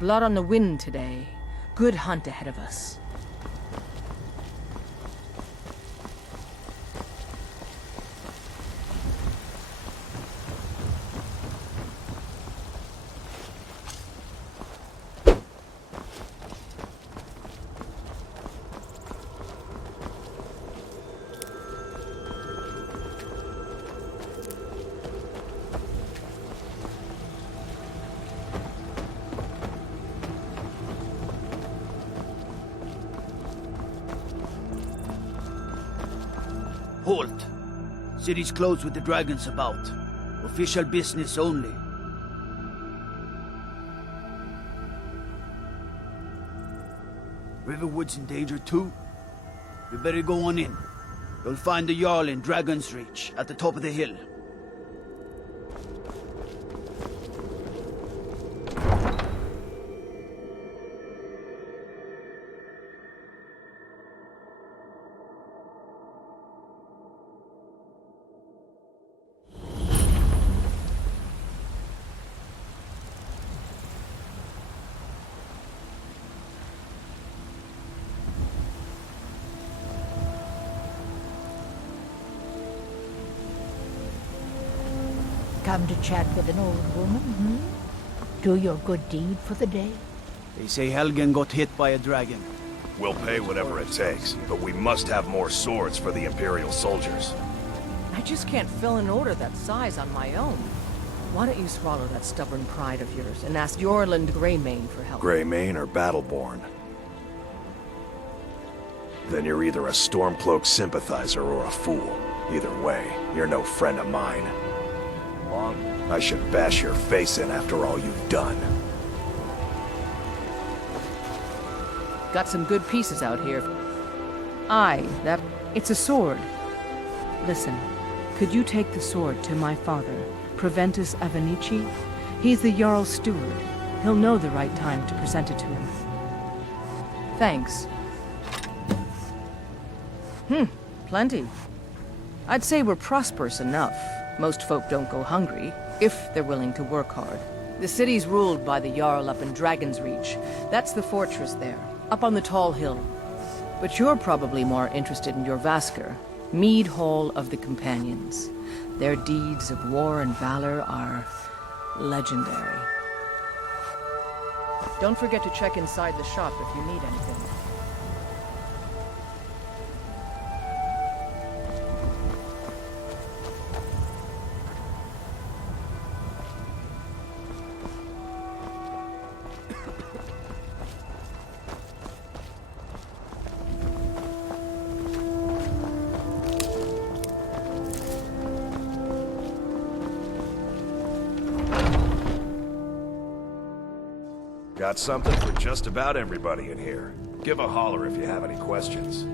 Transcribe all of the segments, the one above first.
Blood on the wind today. Good hunt ahead of us. Halt! City's closed with the dragons about. Official business only. Riverwood's in danger too? You better go on in. You'll find the Jarl in Dragon's Reach, at the top of the hill. Come to chat with an old woman, Do your good deed for the day? They say Helgen got hit by a dragon. We'll pay whatever it takes, but we must have more swords for the Imperial soldiers. I just can't fill an order that size on my own. Why don't you swallow that stubborn pride of yours and ask Yorland Greymane for help? Greymane or Battleborn? Then you're either a Stormcloak sympathizer or a fool. Either way, you're no friend of mine. I should bash your face in after all you've done. Got some good pieces out here. It's a sword. Listen, could you take the sword to my father, Proventus Avenici? He's the Jarl's steward. He'll know the right time to present it to him. Thanks. Plenty. I'd say we're prosperous enough. Most folk don't go hungry, if they're willing to work hard. The city's ruled by the Jarl up in Dragon's Reach. That's the fortress there, up on the tall hill. But you're probably more interested in your Vasker, Mead Hall of the Companions. Their deeds of war and valor are legendary. Don't forget to check inside the shop if you need anything. Got something for just about everybody in here. Give a holler if you have any questions.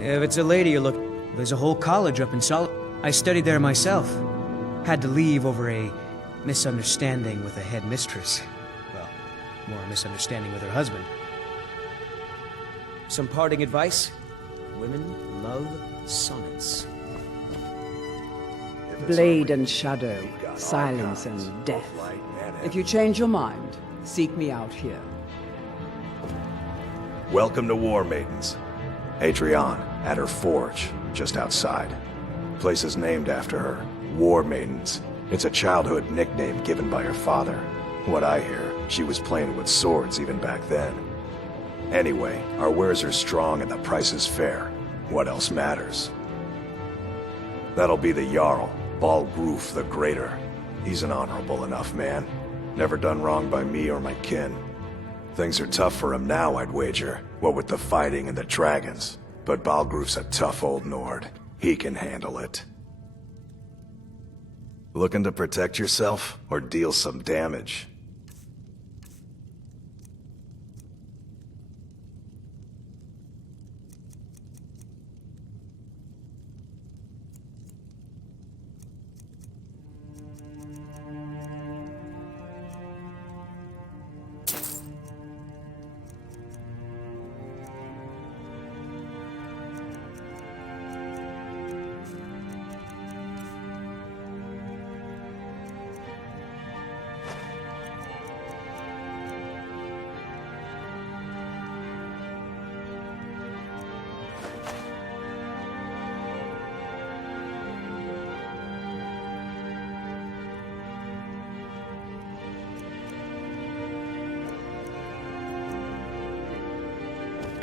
If it's a lady you're looking... There's a whole college up in I studied there myself. Had to leave over a misunderstanding with a headmistress. Well, more a misunderstanding with her husband. Some parting advice? Women love sonnets. Blade and shadow, silence and death. If you change your mind, seek me out here. Welcome to War Maidens. Adrienne, at her forge, just outside. Place is named after her. War Maidens. It's a childhood nickname given by her father. What I hear, she was playing with swords even back then. Anyway, our wares are strong and the price is fair. What else matters? That'll be the Jarl, Balgruf the Greater. He's an honorable enough man. Never done wrong by me or my kin. Things are tough for him now, I'd wager, what with the fighting and the dragons. But Balgruf's a tough old Nord. He can handle it. Looking to protect yourself, or deal some damage?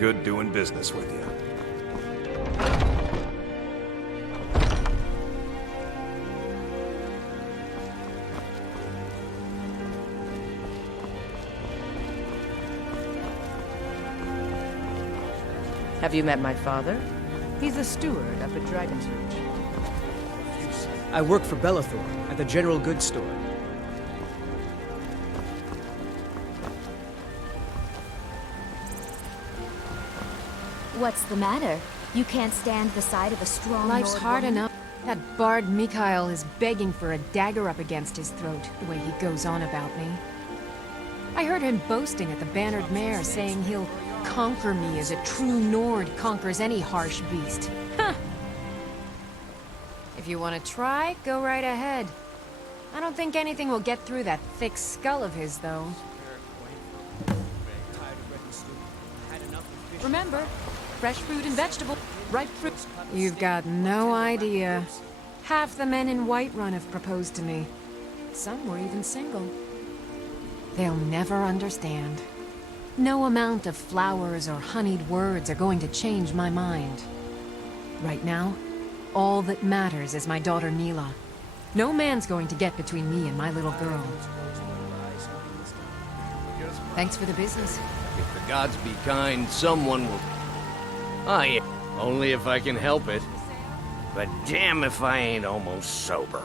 good doing business with you. Have you met my father? He's a steward up at Dragon's Reach. I work for Bellathor at the general goods store. What's the matter? You can't stand the sight of a strong Life's Nord hard woman? enough. That bard Mikhail is begging for a dagger up against his throat, the way he goes on about me. I heard him boasting at the Bannered Mare, saying he'll conquer me as a true Nord conquers any harsh beast. Huh. If you want to try, go right ahead. I don't think anything will get through that thick skull of his, though. Remember, fresh fruit and vegetable, ripe fruit. You've got no idea. Half the men in Whiterun have proposed to me. Some were even single. They'll never understand. No amount of flowers or honeyed words are going to change my mind. Right now, all that matters is my daughter Mila. No man's going to get between me and my little girl. Thanks for the business. If the gods be kind, someone will... only if I can help it. But damn if I ain't almost sober.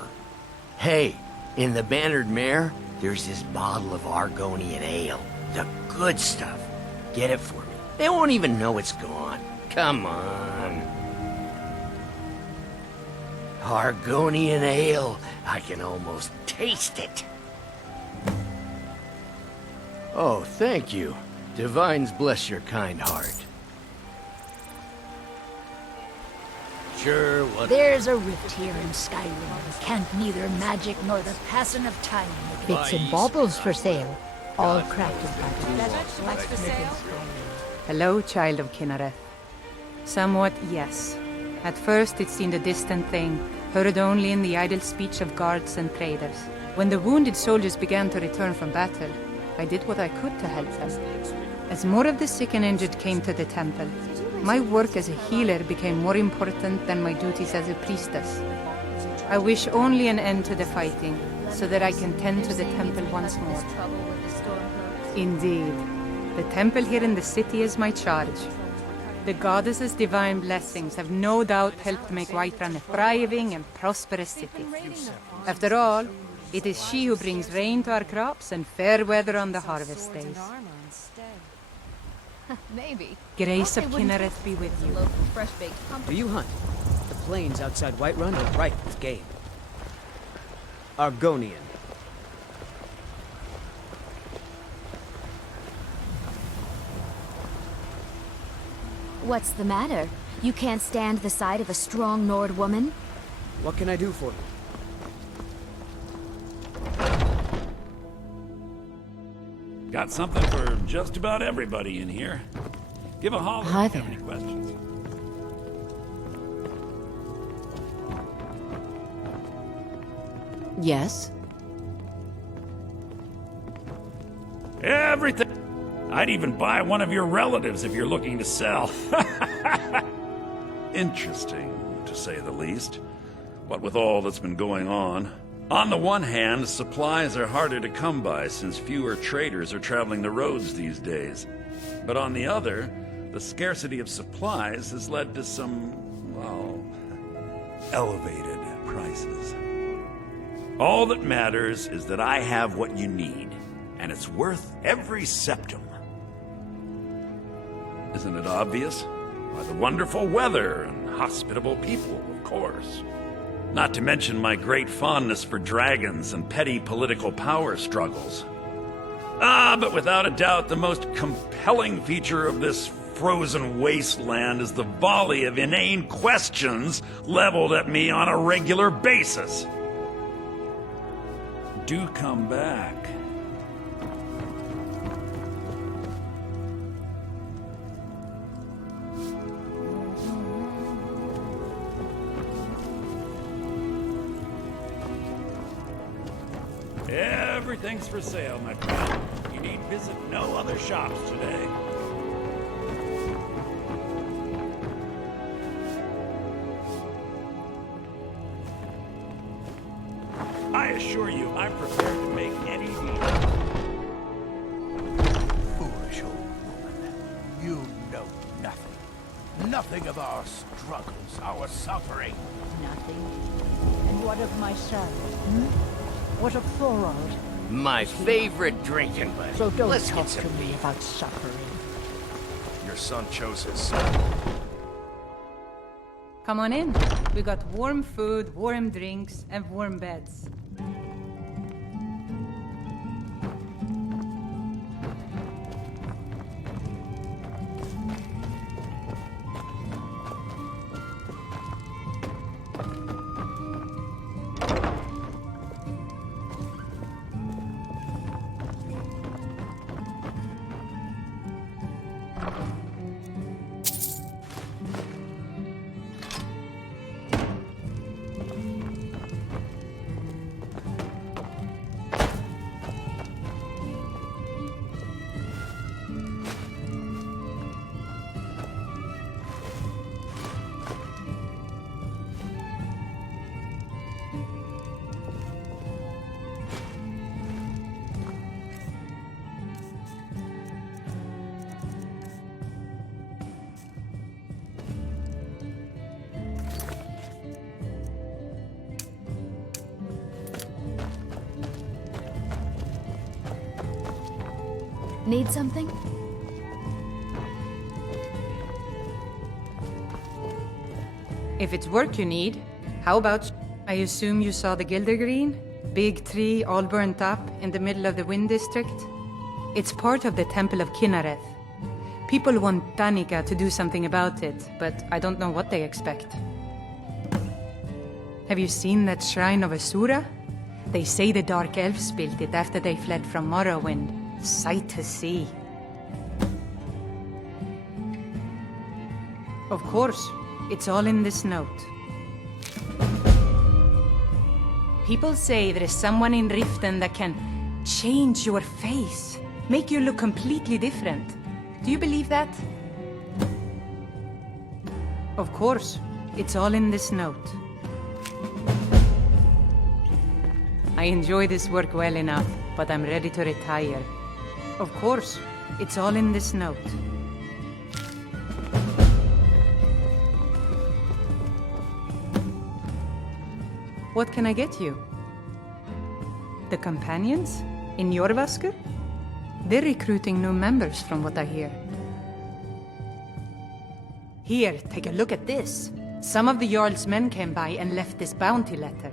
Hey, in the Bannered Mare, there's this bottle of Argonian ale. The good stuff. Get it for me. They won't even know it's gone. Come on. Argonian ale. I can almost taste it. Oh, thank you. Divines bless your kind heart. Sure, what... There's a rift here in Skyrim. Can't neither magic nor the passing of time make it. Bits and baubles for sale. All crafted by the best blacksmith in Skyrim. Hello, child of Kinnereth. Somewhat, yes. At first it seemed a distant thing, heard only in the idle speech of guards and traders. When the wounded soldiers began to return from battle, I did what I could to help them. As more of the sick and injured came to the temple, my work as a healer became more important than my duties as a priestess. I wish only an end to the fighting, so that I can tend to the temple once more. Indeed. The temple here in the city is my charge. The goddess's divine blessings have no doubt helped make Whiterun a thriving and prosperous city. After all, it is she who brings rain to our crops and fair weather on the harvest days. Maybe. Grace of Kinnereth be with you. Do you hunt? The plains outside Whiterun are ripe with game. Argonian. What's the matter? You can't stand the sight of a strong Nord woman? What can I do for you? Got something for just about everybody in here. Give a holler Hi if you have there. any questions. Yes? Everything. I'd even buy one of your relatives if you're looking to sell. Interesting, to say the least. What with all that's been going on. On the one hand, supplies are harder to come by since fewer traders are traveling the roads these days. But on the other, the scarcity of supplies has led to some, well, elevated prices. All that matters is that I have what you need, and it's worth every septum. Isn't it obvious? By the wonderful weather and hospitable people, of course. Not to mention my great fondness for dragons and petty political power struggles. But without a doubt, the most compelling feature of this frozen wasteland is the volley of inane questions leveled at me on a regular basis. Do come back. Everything's for sale, my friend. You need visit no other shops today. I assure you, I'm prepared to make any deal. Foolish old woman. You know nothing. Nothing of our struggles, our suffering. Nothing. And what of my son? What of Thorold? My favorite drinking buddy. So don't Let's talk get some to me beef. about suffering. Your son chose his side. Come on in. We got warm food, warm drinks, and warm beds. Need something? If it's work you need, how about... I assume you saw the Gildergreen? Big tree, all burnt up, in the middle of the Wind District? It's part of the Temple of Kinnareth. People want Danica to do something about it, but I don't know what they expect. Have you seen that Shrine of Asura? They say the Dark Elves built it after they fled from Morrowind. Sight to see. Of course, it's all in this note. People say there is someone in Riften that can change your face, make you look completely different. Do you believe that? Of course, it's all in this note. I enjoy this work well enough, but I'm ready to retire. Of course, it's all in this note. What can I get you? The companions? In Jorvaskr? They're recruiting new members from what I hear. Here, take a look at this. Some of the Jarl's men came by and left this bounty letter.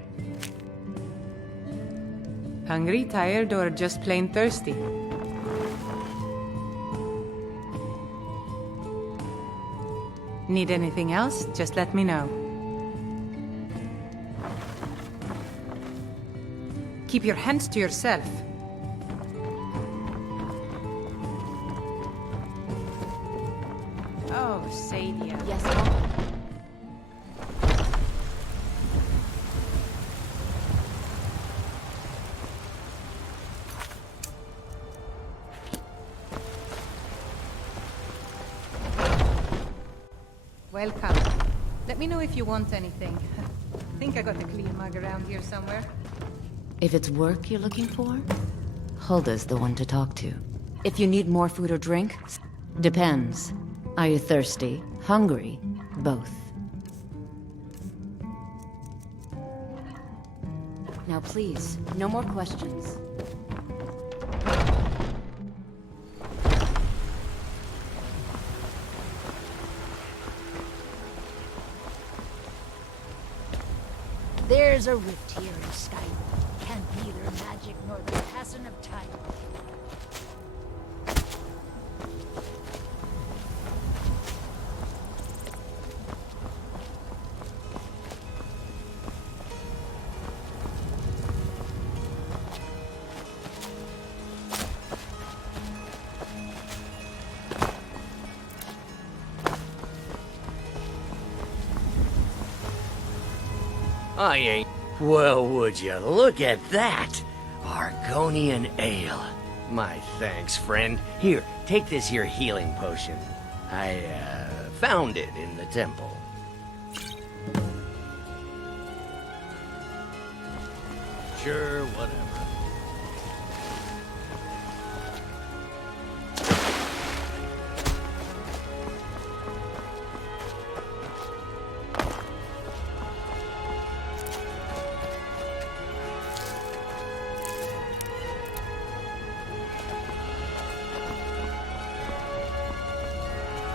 Hungry, tired, or just plain thirsty? Need anything else? Just let me know. Keep your hands to yourself. Oh, Sadia. Yes, Mom? Welcome. Let me know if you want anything. I think I got a clean mug around here somewhere. If it's work you're looking for, Hulda's the one to talk to. If you need more food or drink, depends. Are you thirsty? Hungry? Both. Now please, no more questions. There's a rift here in Skyrim. Can't neither magic nor the passing of time. I ain't. Well, would you look at that? Argonian ale. My thanks, friend. Here, take this here healing potion. I, found it in the temple. Sure, whatever.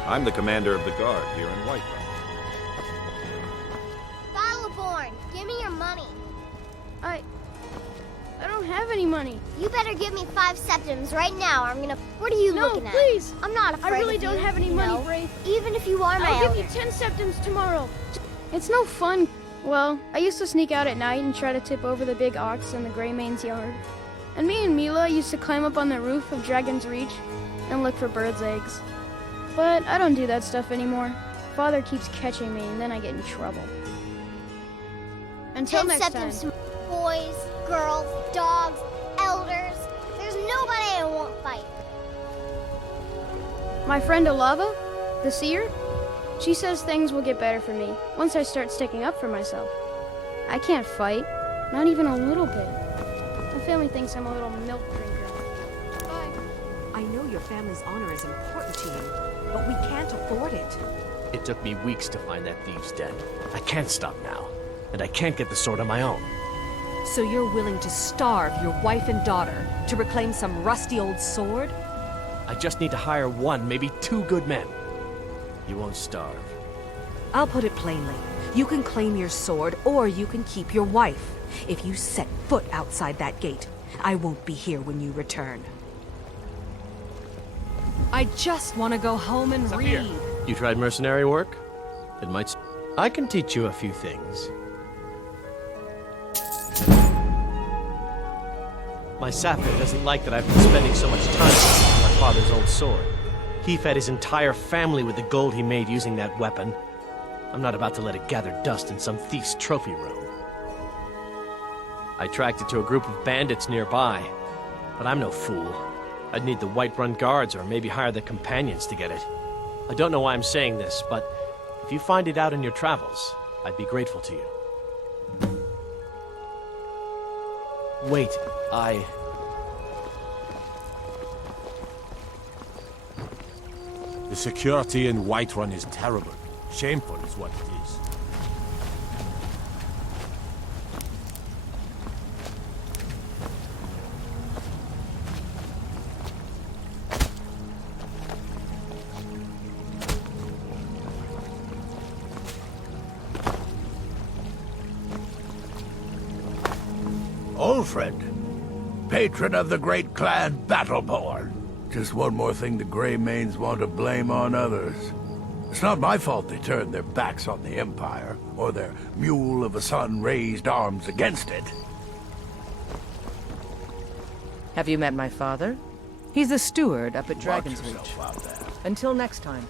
I'm the commander of the guard here in Whiterun. Battleborn, give me your money. I don't have any money. You better give me 5 septims right now, or I'm gonna... What are you looking at? No, please. I'm not afraid I really of don't you, have any money, Brave. Even if you are my I'll give you elder. 10 septims tomorrow. It's no fun. Well, I used to sneak out at night and try to tip over the big ox in the Greymane's yard. And me and Mila used to climb up on the roof of Dragon's Reach and look for birds' eggs. But I don't do that stuff anymore. Father keeps catching me, and then I get in trouble. Until 10 next septims time. to boys, girls, dogs, elders. There's nobody I won't fight. My friend Alava, the seer, she says things will get better for me once I start sticking up for myself. I can't fight, not even a little bit. My family thinks I'm a little milk drinker. Bye. I know your family's honor is important to you, but we can't afford it. It took me weeks to find that thieves' den. I can't stop now, and I can't get the sword on my own. So you're willing to starve your wife and daughter to reclaim some rusty old sword? I just need to hire 1, maybe 2 good men. You won't starve. I'll put it plainly. You can claim your sword, or you can keep your wife. If you set foot outside that gate, I won't be here when you return. I just want to go home and read. You tried mercenary work? It might... I can teach you a few things. My sapper doesn't like that I've been spending so much time on my father's old sword. He fed his entire family with the gold he made using that weapon. I'm not about to let it gather dust in some thief's trophy room. I tracked it to a group of bandits nearby, but I'm no fool. I'd need the Whiterun guards or maybe hire the companions to get it. I don't know why I'm saying this, but if you find it out in your travels, I'd be grateful to you. Wait, The security in Whiterun is terrible. Shameful is what it is. Old friend, patron of the great clan Battleborn. Just one more thing the Greymanes want to blame on others. It's not my fault they turned their backs on the Empire, or their mule of a son raised arms against it. Have you met my father? He's the steward up at Watch Dragon's Reach. yourself out there. Until next time.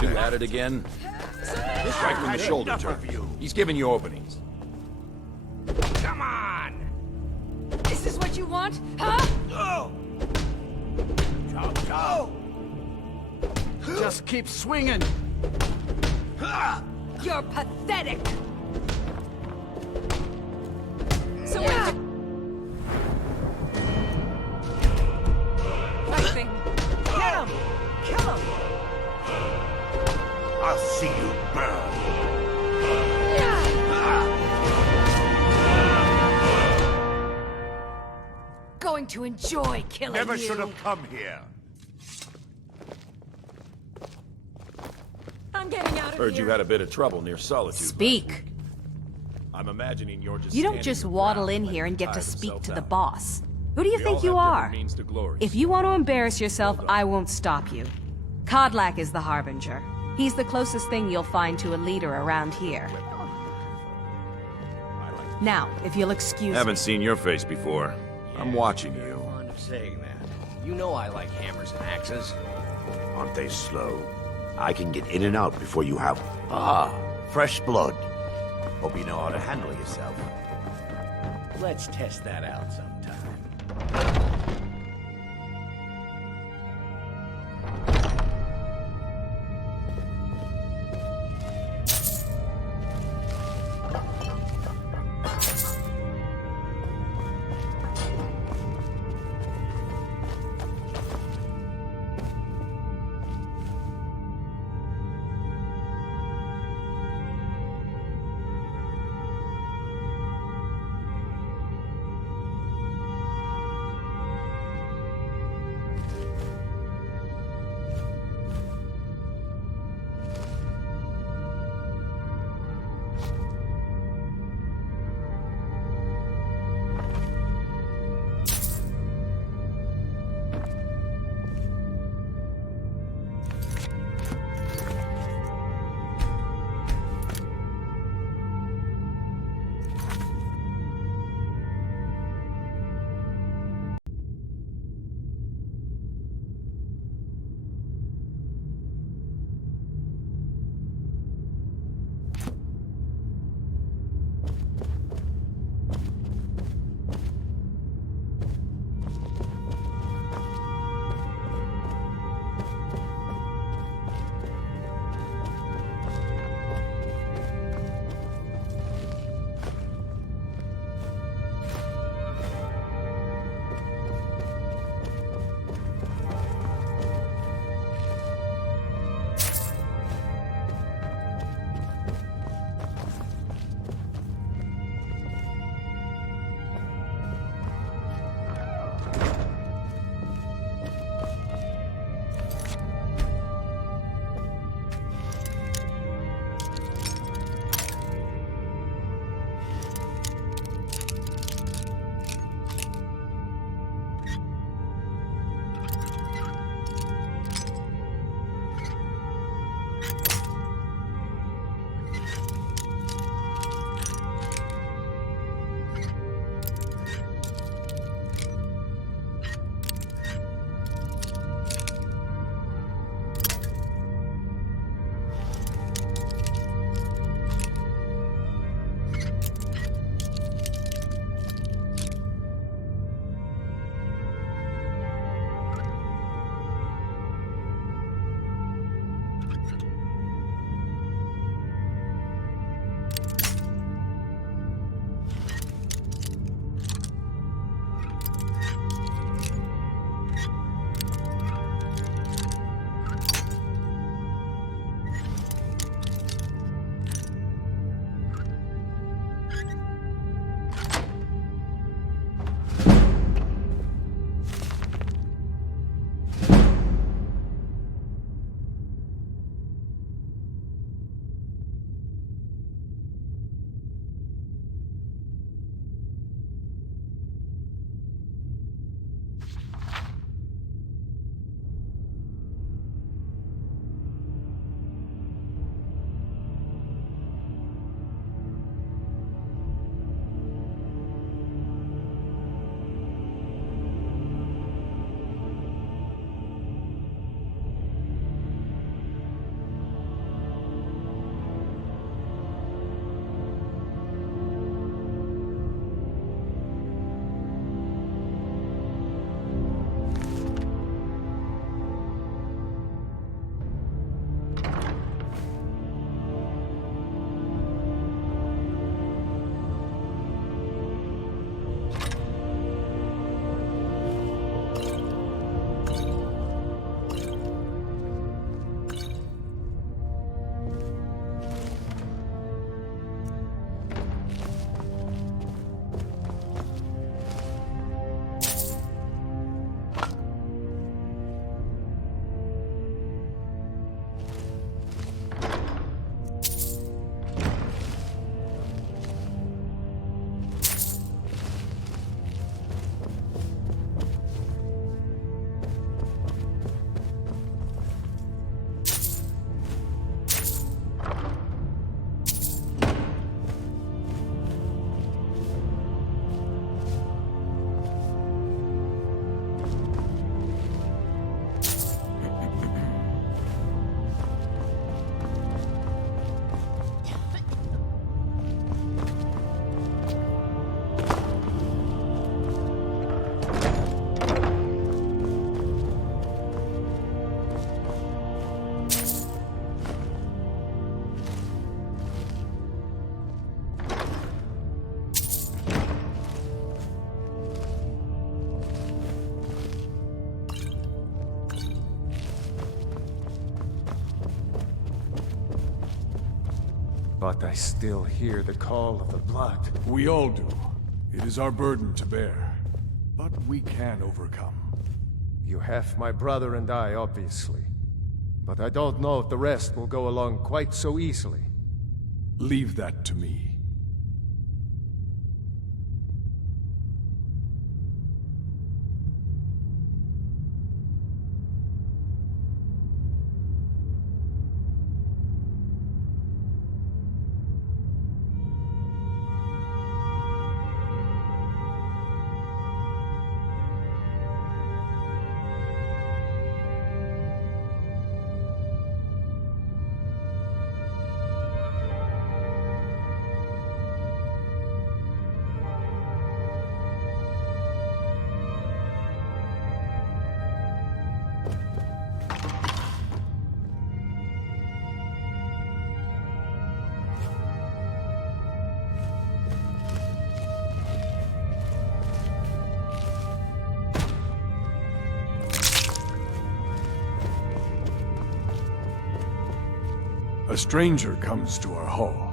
You at it again? Strike from the shoulder, Turk. He's giving you openings. Come on! Is this what you want, huh? Go! Chop, chop! Just keep swinging! You're pathetic! So Nothing. Get him! Kill him! I'll see you burn. Going to enjoy killing Never you. should have come here. I'm getting out of Heard here. you had a bit of trouble near Solitude. Speak. I'm imagining you're just You don't standing just around waddle in letting here and them get to tire speak themselves to the out. boss. Who do you We think all you have are? different means to glory. If you want to embarrass yourself, I won't stop you. Kodlak is the Harbinger. He's the closest thing you'll find to a leader around here. Now, if you'll excuse Haven't me. seen your face before. I'm watching you. Fond of saying that. You know I like hammers and axes. Aren't they slow? I can get in and out before you have... Ah, fresh blood. Hope you know how to handle yourself. Let's test that out sometime. But I still hear the call of the blood. We all do. It is our burden to bear. But we can overcome. You have my brother and I, obviously. But I don't know if the rest will go along quite so easily. Leave that to me. A stranger comes to our hall.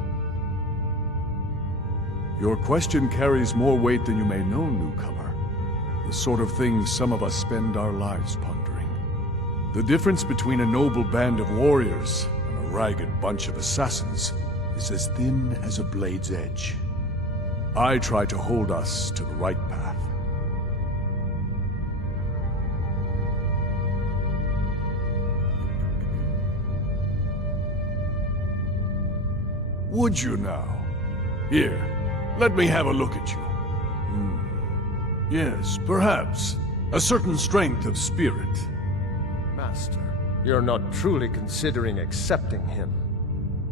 Your question carries more weight than you may know, newcomer. The sort of thing some of us spend our lives pondering. The difference between a noble band of warriors and a ragged bunch of assassins is as thin as a blade's edge. I try to hold us to the right path. Would you now? Here, let me have a look at you. Yes, perhaps. A certain strength of spirit. Master, you're not truly considering accepting him.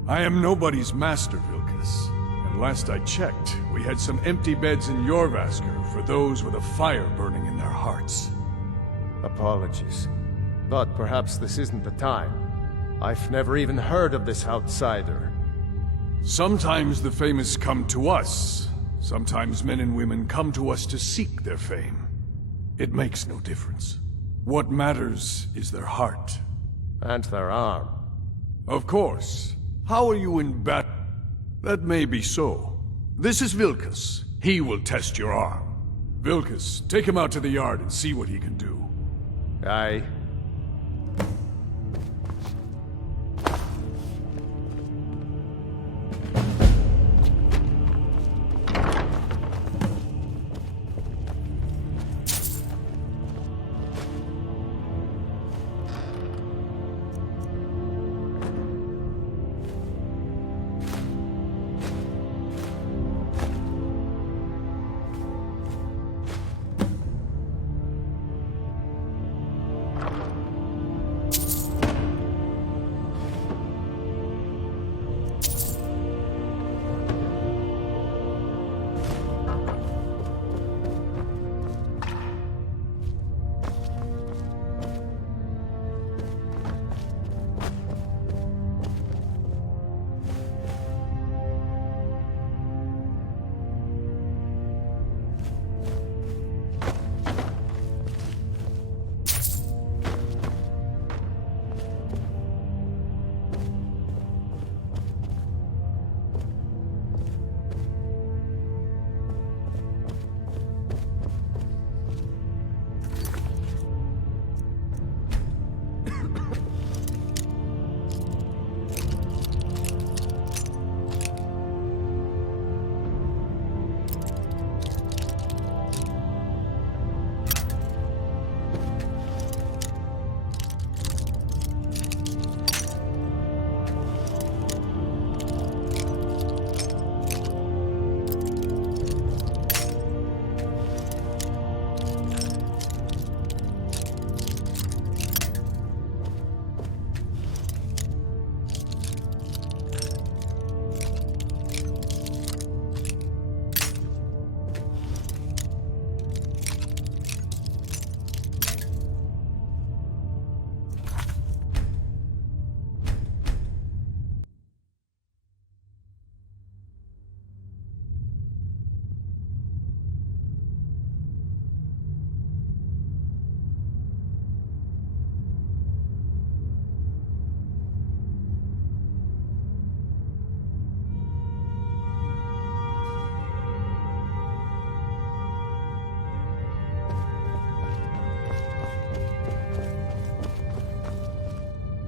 I am nobody's master, Vilkas. And last I checked, we had some empty beds in Jorvaskr for those with a fire burning in their hearts. Apologies. But perhaps this isn't the time. I've never even heard of this outsider. Sometimes the famous come to us. Sometimes men and women come to us to seek their fame. It makes no difference. What matters is their heart. And their arm. Of course. How are you in battle? That may be so. This is Vilkas. He will test your arm. Vilkas, take him out to the yard and see what he can do. Aye.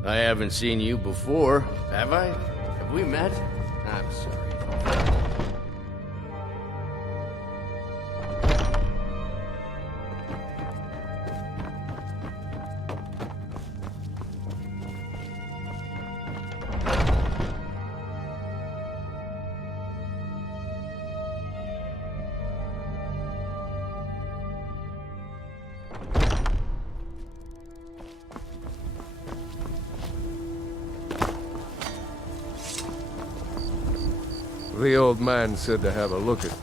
I haven't seen you before, have I? Have we met? I'm sorry. The old man said to have a look at.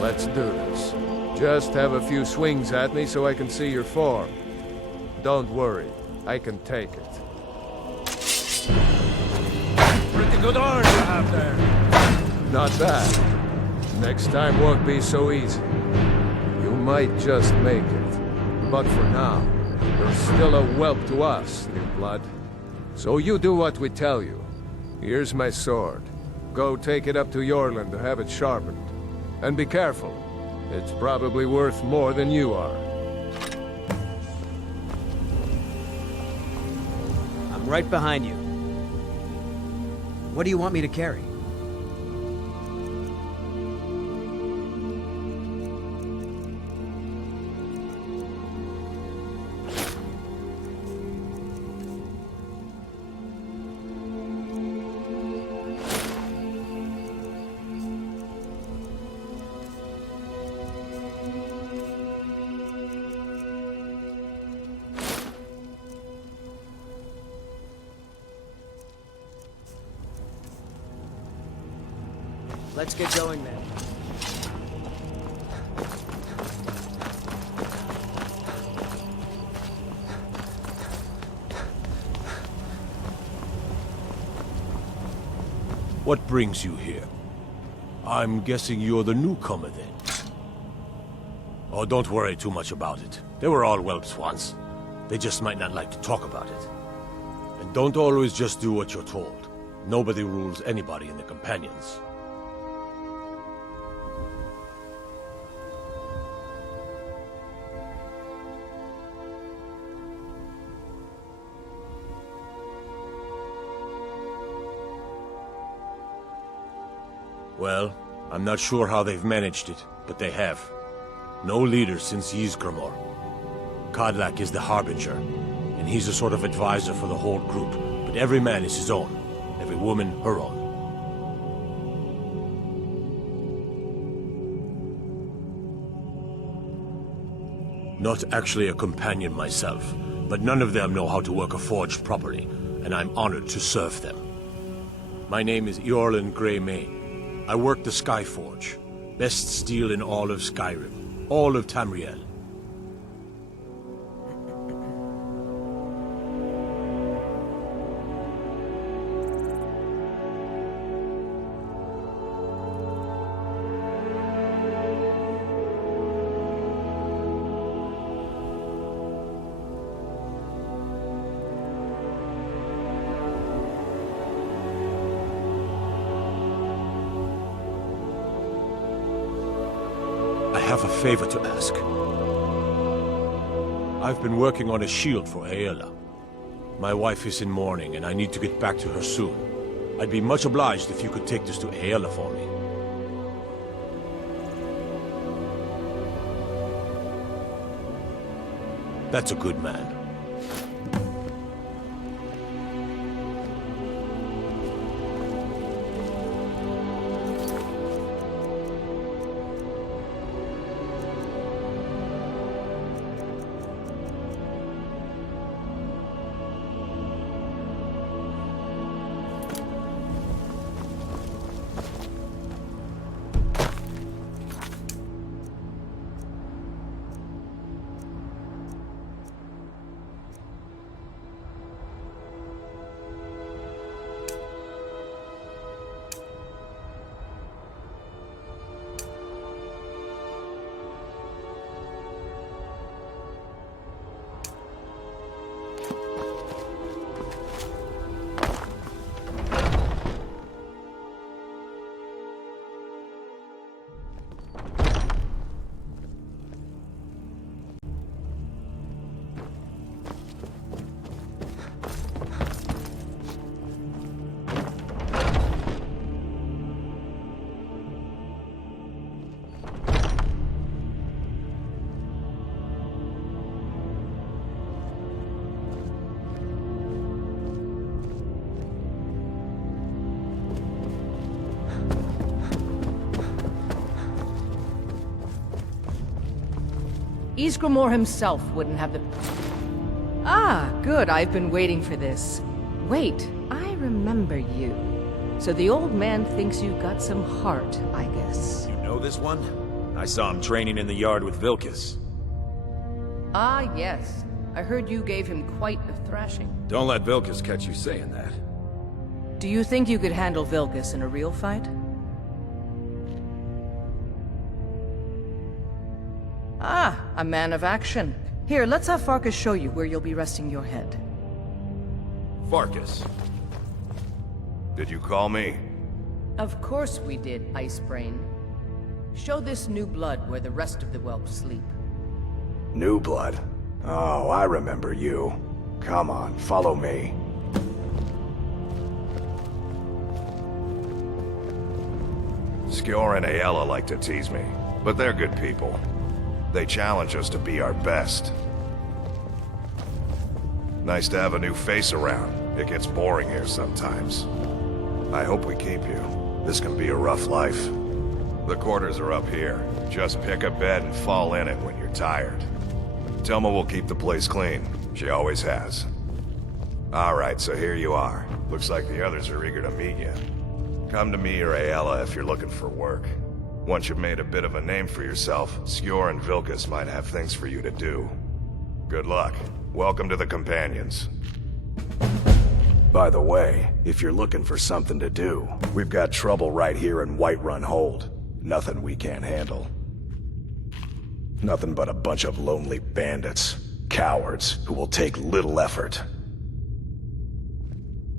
Let's do this. Just have a few swings at me so I can see your form. Don't worry, I can take it. Pretty good arm you have there. Not bad. Next time won't be so easy. You might just make it. But for now, you're still a whelp to us, new blood. So you do what we tell you. Here's my sword. Go take it up to Yorland to have it sharpened. And be careful. It's probably worth more than you are. I'm right behind you. What do you want me to carry? Let's get going then. What brings you here? I'm guessing you're the newcomer then. Oh, don't worry too much about it. They were all whelps once. They just might not like to talk about it. And don't always just do what you're told. Nobody rules anybody in the Companions. Well, I'm not sure how they've managed it, but they have. No leader since Ysgramor. Kodlak is the Harbinger, and he's a sort of advisor for the whole group, but every man is his own, every woman her own. Not actually a companion myself, but none of them know how to work a forge properly, and I'm honored to serve them. My name is Eorlund Greymane. I work the Skyforge. Best steel in all of Skyrim. All of Tamriel. I have a favor to ask. I've been working on a shield for Aela. My wife is in mourning, and I need to get back to her soon. I'd be much obliged if you could take this to Aela for me. That's a good man. Ysgramor himself wouldn't have the... Ah, good, I've been waiting for this. Wait, I remember you. So the old man thinks you've got some heart, I guess. You know this one? I saw him training in the yard with Vilkas. Ah, yes. I heard you gave him quite a thrashing. Don't let Vilkas catch you saying that. Do you think you could handle Vilkas in a real fight? Ah, a man of action. Here, let's have Farkas show you where you'll be resting your head. Farkas. Did you call me? Of course we did, Icebrain. Show this new blood where the rest of the whelps sleep. New blood? Oh, I remember you. Come on, follow me. Skjor and Aella like to tease me, but they're good people. They challenge us to be our best. Nice to have a new face around. It gets boring here sometimes. I hope we keep you. This can be a rough life. The quarters are up here. Just pick a bed and fall in it when you're tired. Telma will keep the place clean. She always has. Alright, so here you are. Looks like the others are eager to meet you. Come to me or Aella if you're looking for work. Once you've made a bit of a name for yourself, Skjor and Vilkas might have things for you to do. Good luck. Welcome to the Companions. By the way, if you're looking for something to do, we've got trouble right here in Whiterun Hold. Nothing we can't handle. Nothing but a bunch of lonely bandits. Cowards who will take little effort.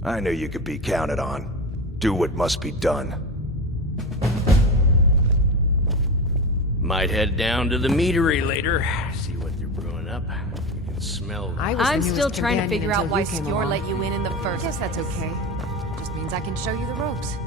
I knew you could be counted on. Do what must be done. Might head down to the meatery later. See what they're brewing up. We can smell them. I'm still trying to figure out why Skjor Skjor let you in the first. Guess that's okay. Just means I can show you the ropes.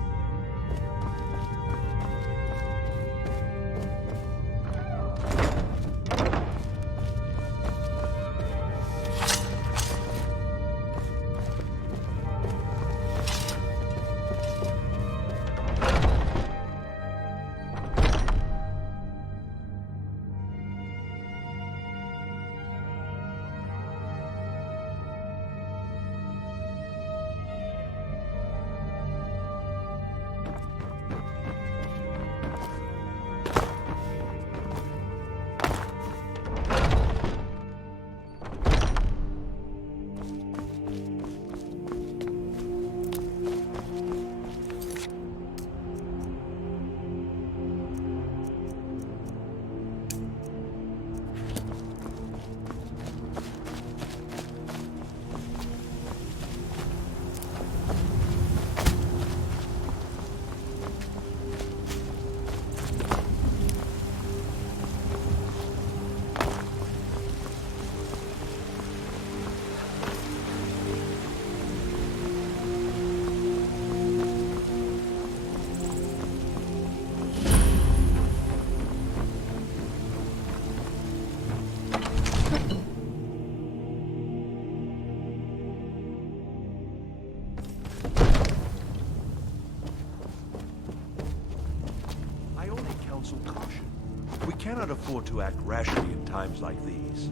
Cannot afford to act rashly in times like these.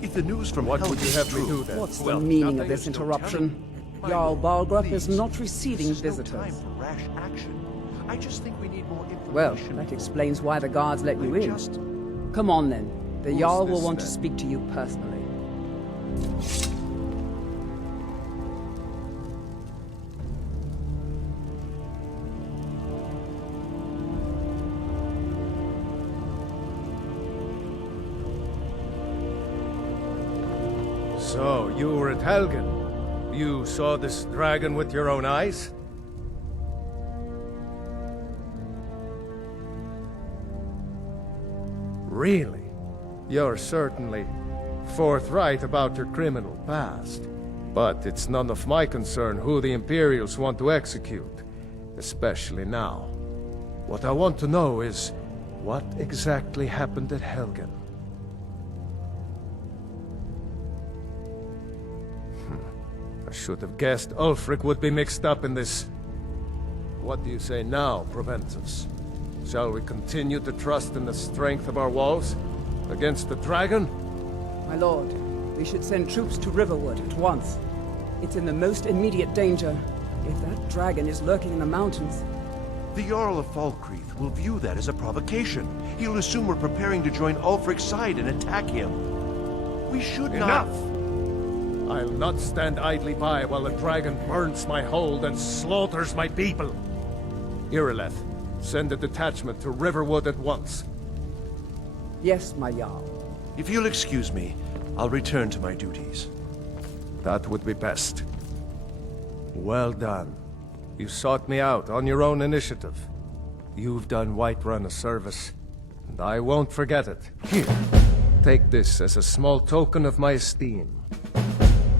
If the news from what would you have me do then? What's the meaning of this interruption? Jarl Balgruuf is not receiving visitors. No time for rash action. I just think we need more information. Well, that explains why the guards let you in. Come on then. The Jarl will want to speak to you personally. So, you were at Helgen. You saw this dragon with your own eyes? Really? You're certainly forthright about your criminal past. But it's none of my concern who the Imperials want to execute, especially now. What I want to know is, what exactly happened at Helgen? I should have guessed Ulfric would be mixed up in this. What do you say now, Proventus? Shall we continue to trust in the strength of our walls? Against the dragon? My lord, we should send troops to Riverwood at once. It's in the most immediate danger. If that dragon is lurking in the mountains... The Jarl of Falkreath will view that as a provocation. He'll assume we're preparing to join Ulfric's side and attack him. We should not... Enough! I'll not stand idly by while the dragon burns my hold and slaughters my people. Irileth, send a detachment to Riverwood at once. Yes, my Jarl. If you'll excuse me, I'll return to my duties. That would be best. Well done. You sought me out on your own initiative. You've done Whiterun a service, and I won't forget it. Here, take this as a small token of my esteem.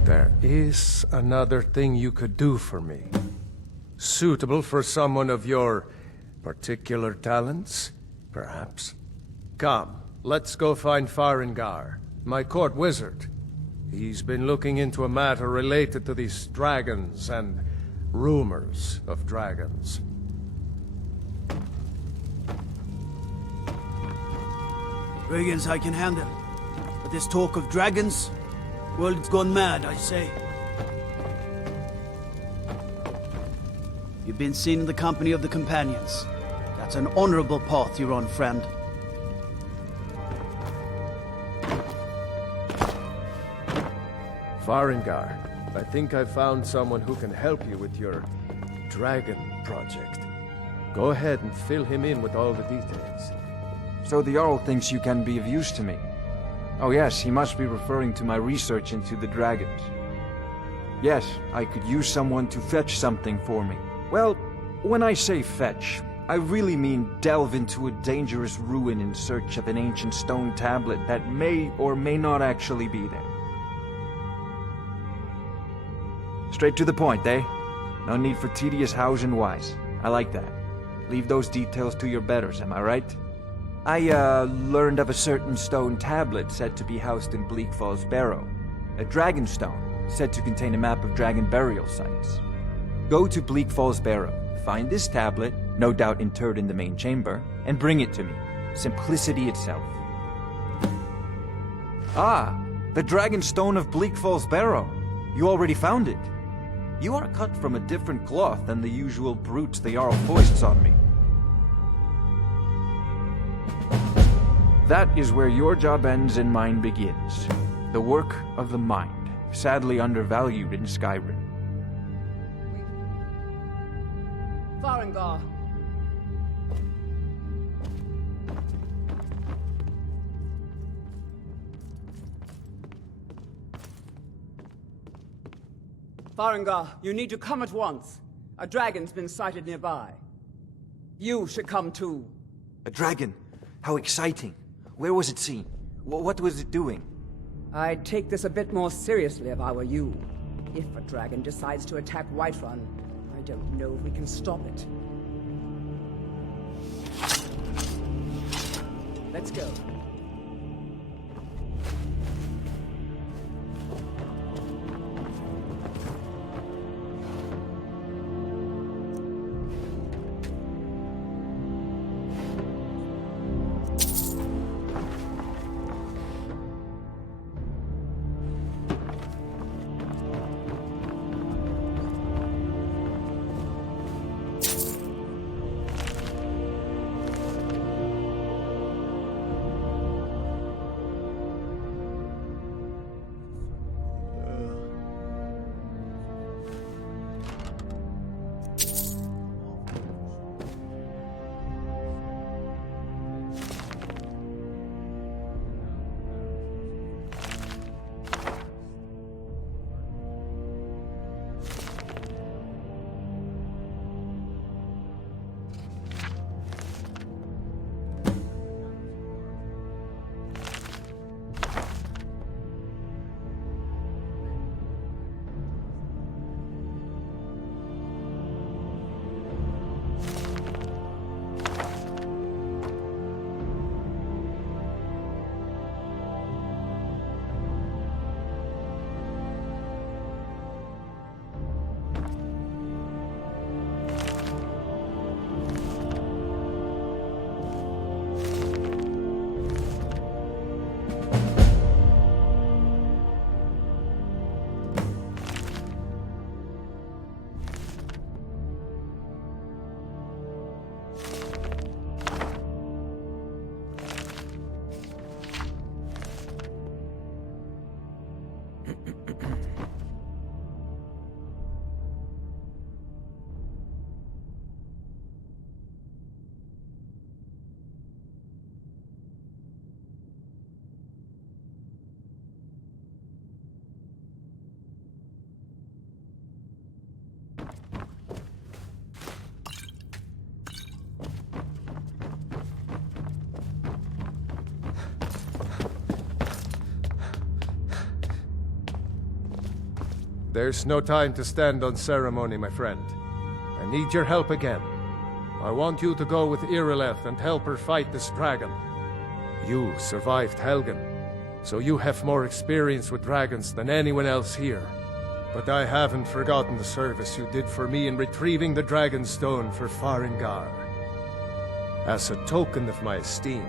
There is another thing you could do for me. Suitable for someone of your particular talents, perhaps. Come, let's go find Farengar, my court wizard. He's been looking into a matter related to these dragons and rumors of dragons. Dragons I can handle. But this talk of dragons, world's gone mad, I say. You've been seen in the company of the companions. That's an honorable path you're on, friend. Farengar, I think I found someone who can help you with your dragon project. Go ahead and fill him in with all the details. So the Jarl thinks you can be of use to me. Oh yes, he must be referring to my research into the dragons. Yes, I could use someone to fetch something for me. Well, when I say fetch, I really mean delve into a dangerous ruin in search of an ancient stone tablet that may or may not actually be there. Straight to the point, eh? No need for tedious hows and whys. I like that. Leave those details to your betters, am I right? I, learned of a certain stone tablet said to be housed in Bleak Falls Barrow. A dragon stone, said to contain a map of dragon burial sites. Go to Bleak Falls Barrow, find this tablet, no doubt interred in the main chamber, and bring it to me. Simplicity itself. Ah, the dragon stone of Bleak Falls Barrow. You already found it. You are cut from a different cloth than the usual brutes the Jarl foists on me. That is where your job ends and mine begins. The work of the mind, sadly undervalued in Skyrim. Farengar! Farengar, you need to come at once. A dragon's been sighted nearby. You should come too. A dragon? How exciting. Where was it seen? What was it doing? I'd take this a bit more seriously if I were you. If a dragon decides to attack Whiterun, I don't know if we can stop it. Let's go. There's no time to stand on ceremony, my friend. I need your help again. I want you to go with Irileth and help her fight this dragon. You survived Helgen, so you have more experience with dragons than anyone else here. But I haven't forgotten the service you did for me in retrieving the Dragon Stone for Farengar. As a token of my esteem,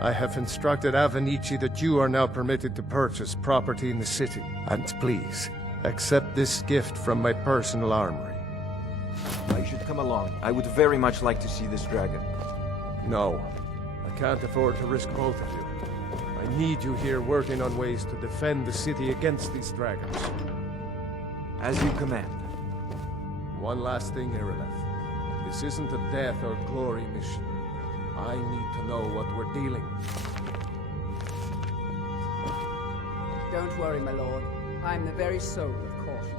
I have instructed Avenici that you are now permitted to purchase property in the city. And please, accept this gift from my personal armory. You should come along. I would very much like to see this dragon. No, I can't afford to risk both of you. I need you here working on ways to defend the city against these dragons. As you command. One last thing, Irileth. This isn't a death or glory mission. I need to know what we're dealing with. Don't worry, my lord. I'm the very soul of caution.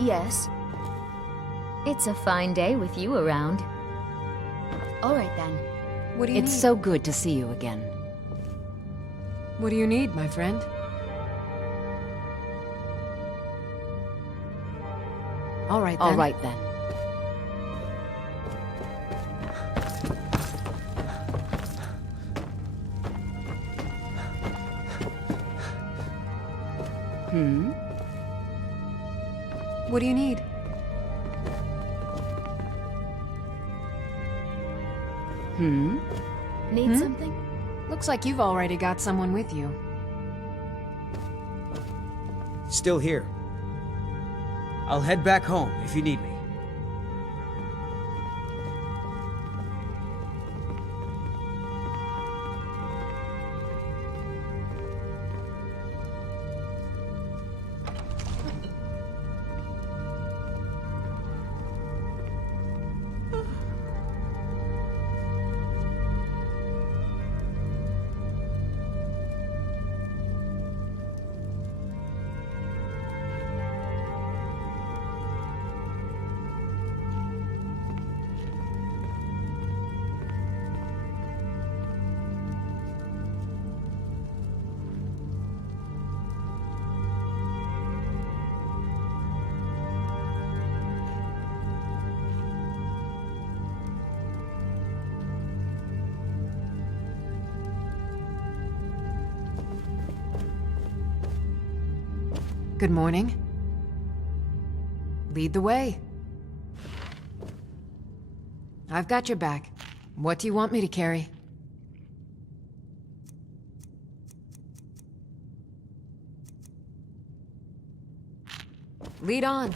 Yes. It's a fine day with you around. All right, then. What do you need? It's so good to see you again. What do you need, my friend? All right, then. All right, then. What do you need? Need something? Looks like you've already got someone with you. Still here. I'll head back home if you need me. Good morning. Lead the way. I've got your back. What do you want me to carry? Lead on.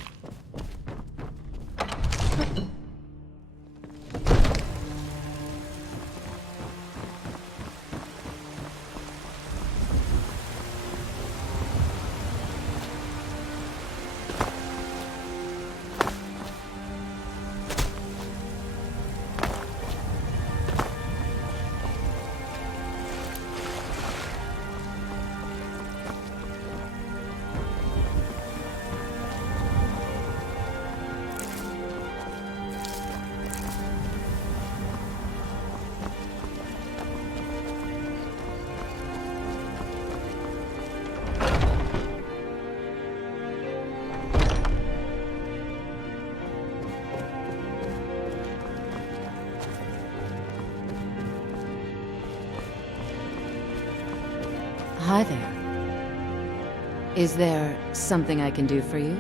Hi there. Is there something I can do for you?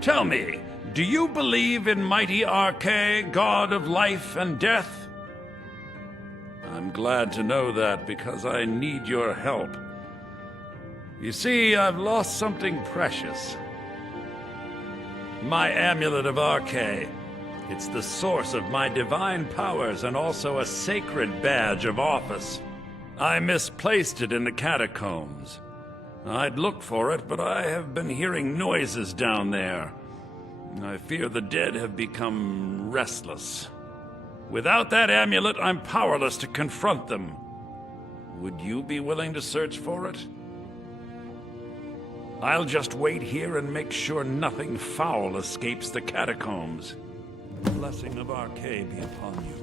Tell me, do you believe in mighty Arche, god of life and death? I'm glad to know that because I need your help. You see, I've lost something precious. My amulet of Arche. It's the source of my divine powers and also a sacred badge of office. I misplaced it in the catacombs. I'd look for it, but I have been hearing noises down there. I fear the dead have become restless. Without that amulet, I'm powerless to confront them. Would you be willing to search for it? I'll just wait here and make sure nothing foul escapes the catacombs. The blessing of Arche be upon you.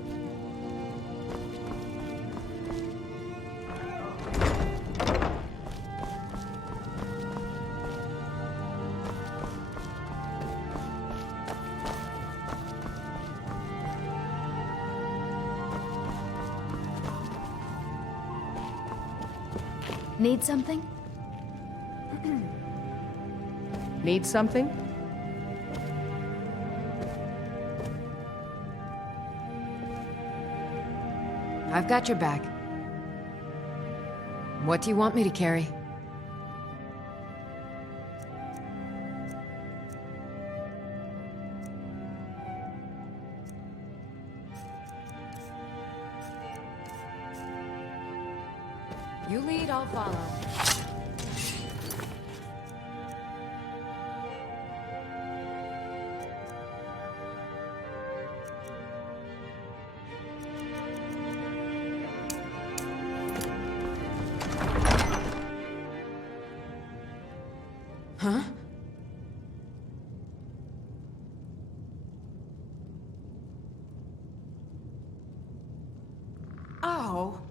Need something? Need something? I've got your back. What do you want me to carry? You lead, I'll follow. Huh? Oh.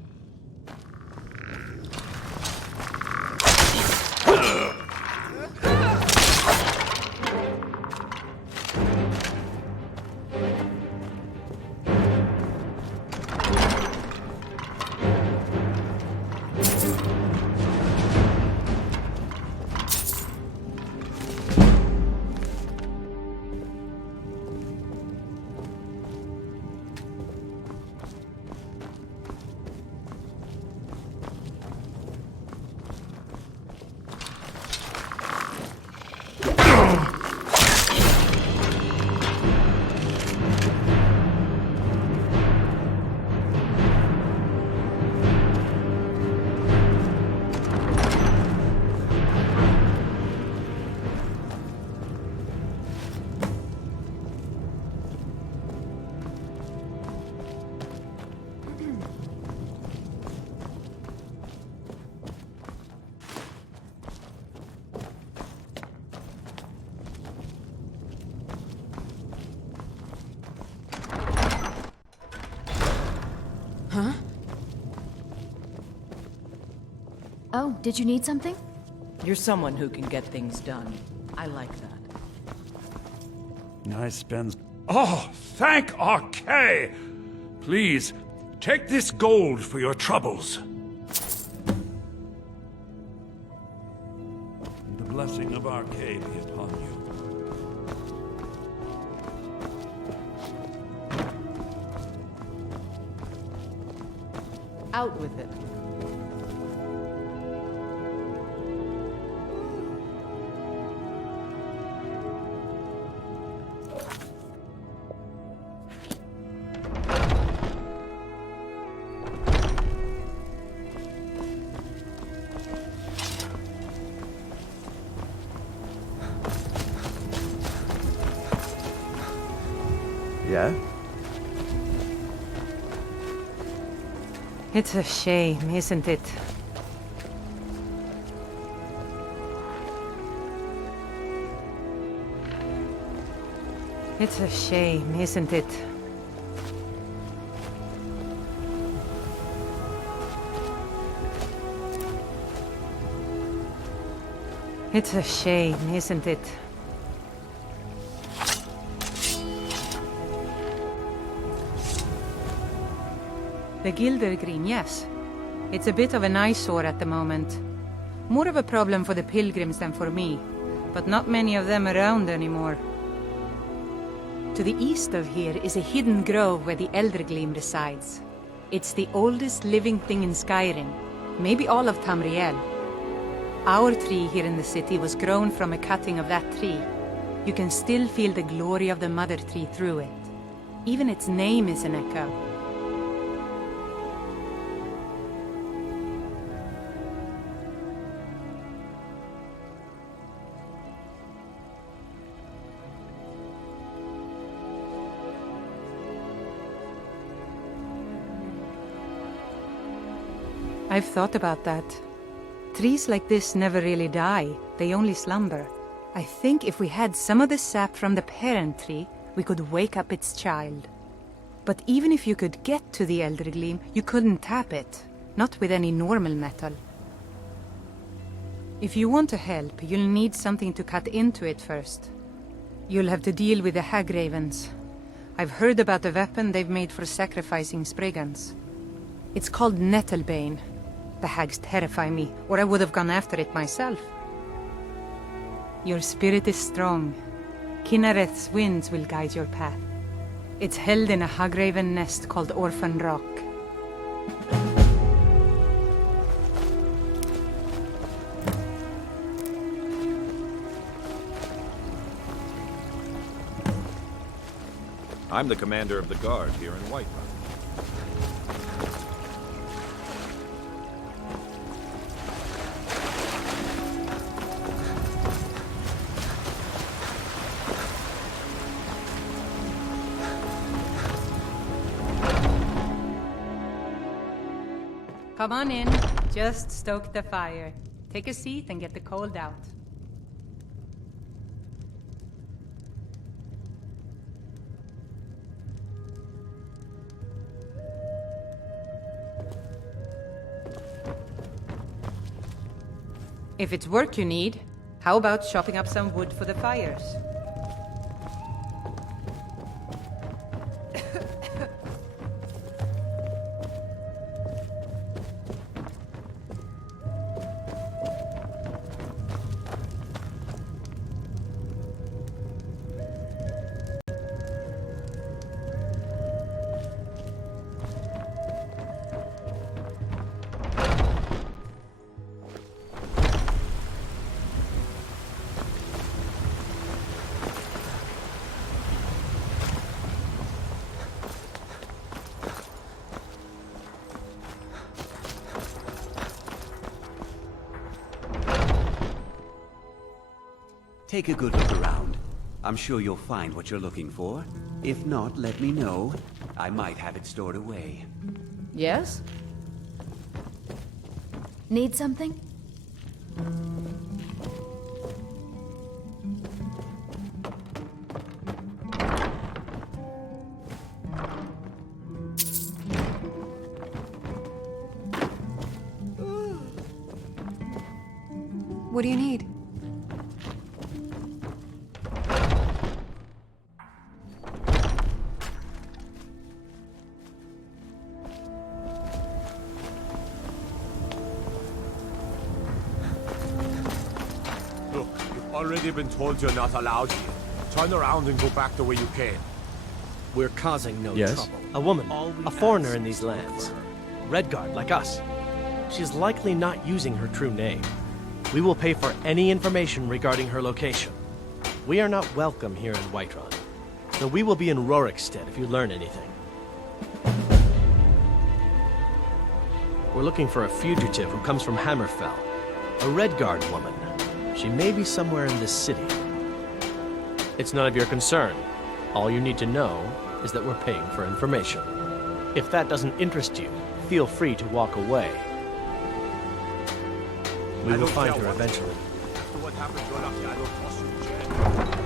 Oh, did you need something? You're someone who can get things done. I like that. I spend... Oh, thank Archay! Please, take this gold for your troubles. The blessing of Archay be upon you. Out with it. Yeah? It's a shame, isn't it? It's a shame, isn't it? It's a shame, isn't it? The Gildergreen, yes. It's a bit of an eyesore at the moment. More of a problem for the pilgrims than for me, but not many of them around anymore. To the east of here is a hidden grove where the Eldergleam resides. It's the oldest living thing in Skyrim, maybe all of Tamriel. Our tree here in the city was grown from a cutting of that tree. You can still feel the glory of the mother tree through it. Even its name is an echo. I've thought about that. Trees like this never really die, they only slumber. I think if we had some of the sap from the parent tree, we could wake up its child. But even if you could get to the Eldergleam, you couldn't tap it. Not with any normal metal. If you want to help, you'll need something to cut into it first. You'll have to deal with the Hagravens. I've heard about the weapon they've made for sacrificing Spriggans. It's called Nettlebane. The hags terrify me, or I would have gone after it myself. Your spirit is strong. Kinnereth's winds will guide your path. It's held in a Hagraven nest called Orphan Rock. I'm the commander of the guard here in Whiterun. Come on in. Just stoke the fire. Take a seat and get the cold out. If it's work you need, how about chopping up some wood for the fires? Take a good look around. I'm sure you'll find what you're looking for. If not, let me know. I might have it stored away. Yes? Need something? What do you need? Look, you've already been told you're not allowed here. Turn around and go back the way you came. We're causing no Yes? trouble. A woman, a foreigner in these lands. Redguard, like us. She's likely not using her true name. We will pay for any information regarding her location. We are not welcome here in Whiterun, so we will be in Rorikstead if you learn anything. We're looking for a fugitive who comes from Hammerfell. A Redguard woman. She may be somewhere in this city. It's none of your concern. All you need to know is that we're paying for information. If that doesn't interest you, feel free to walk away. We will find her eventually. After what happened, you're lucky I don't cost you jail.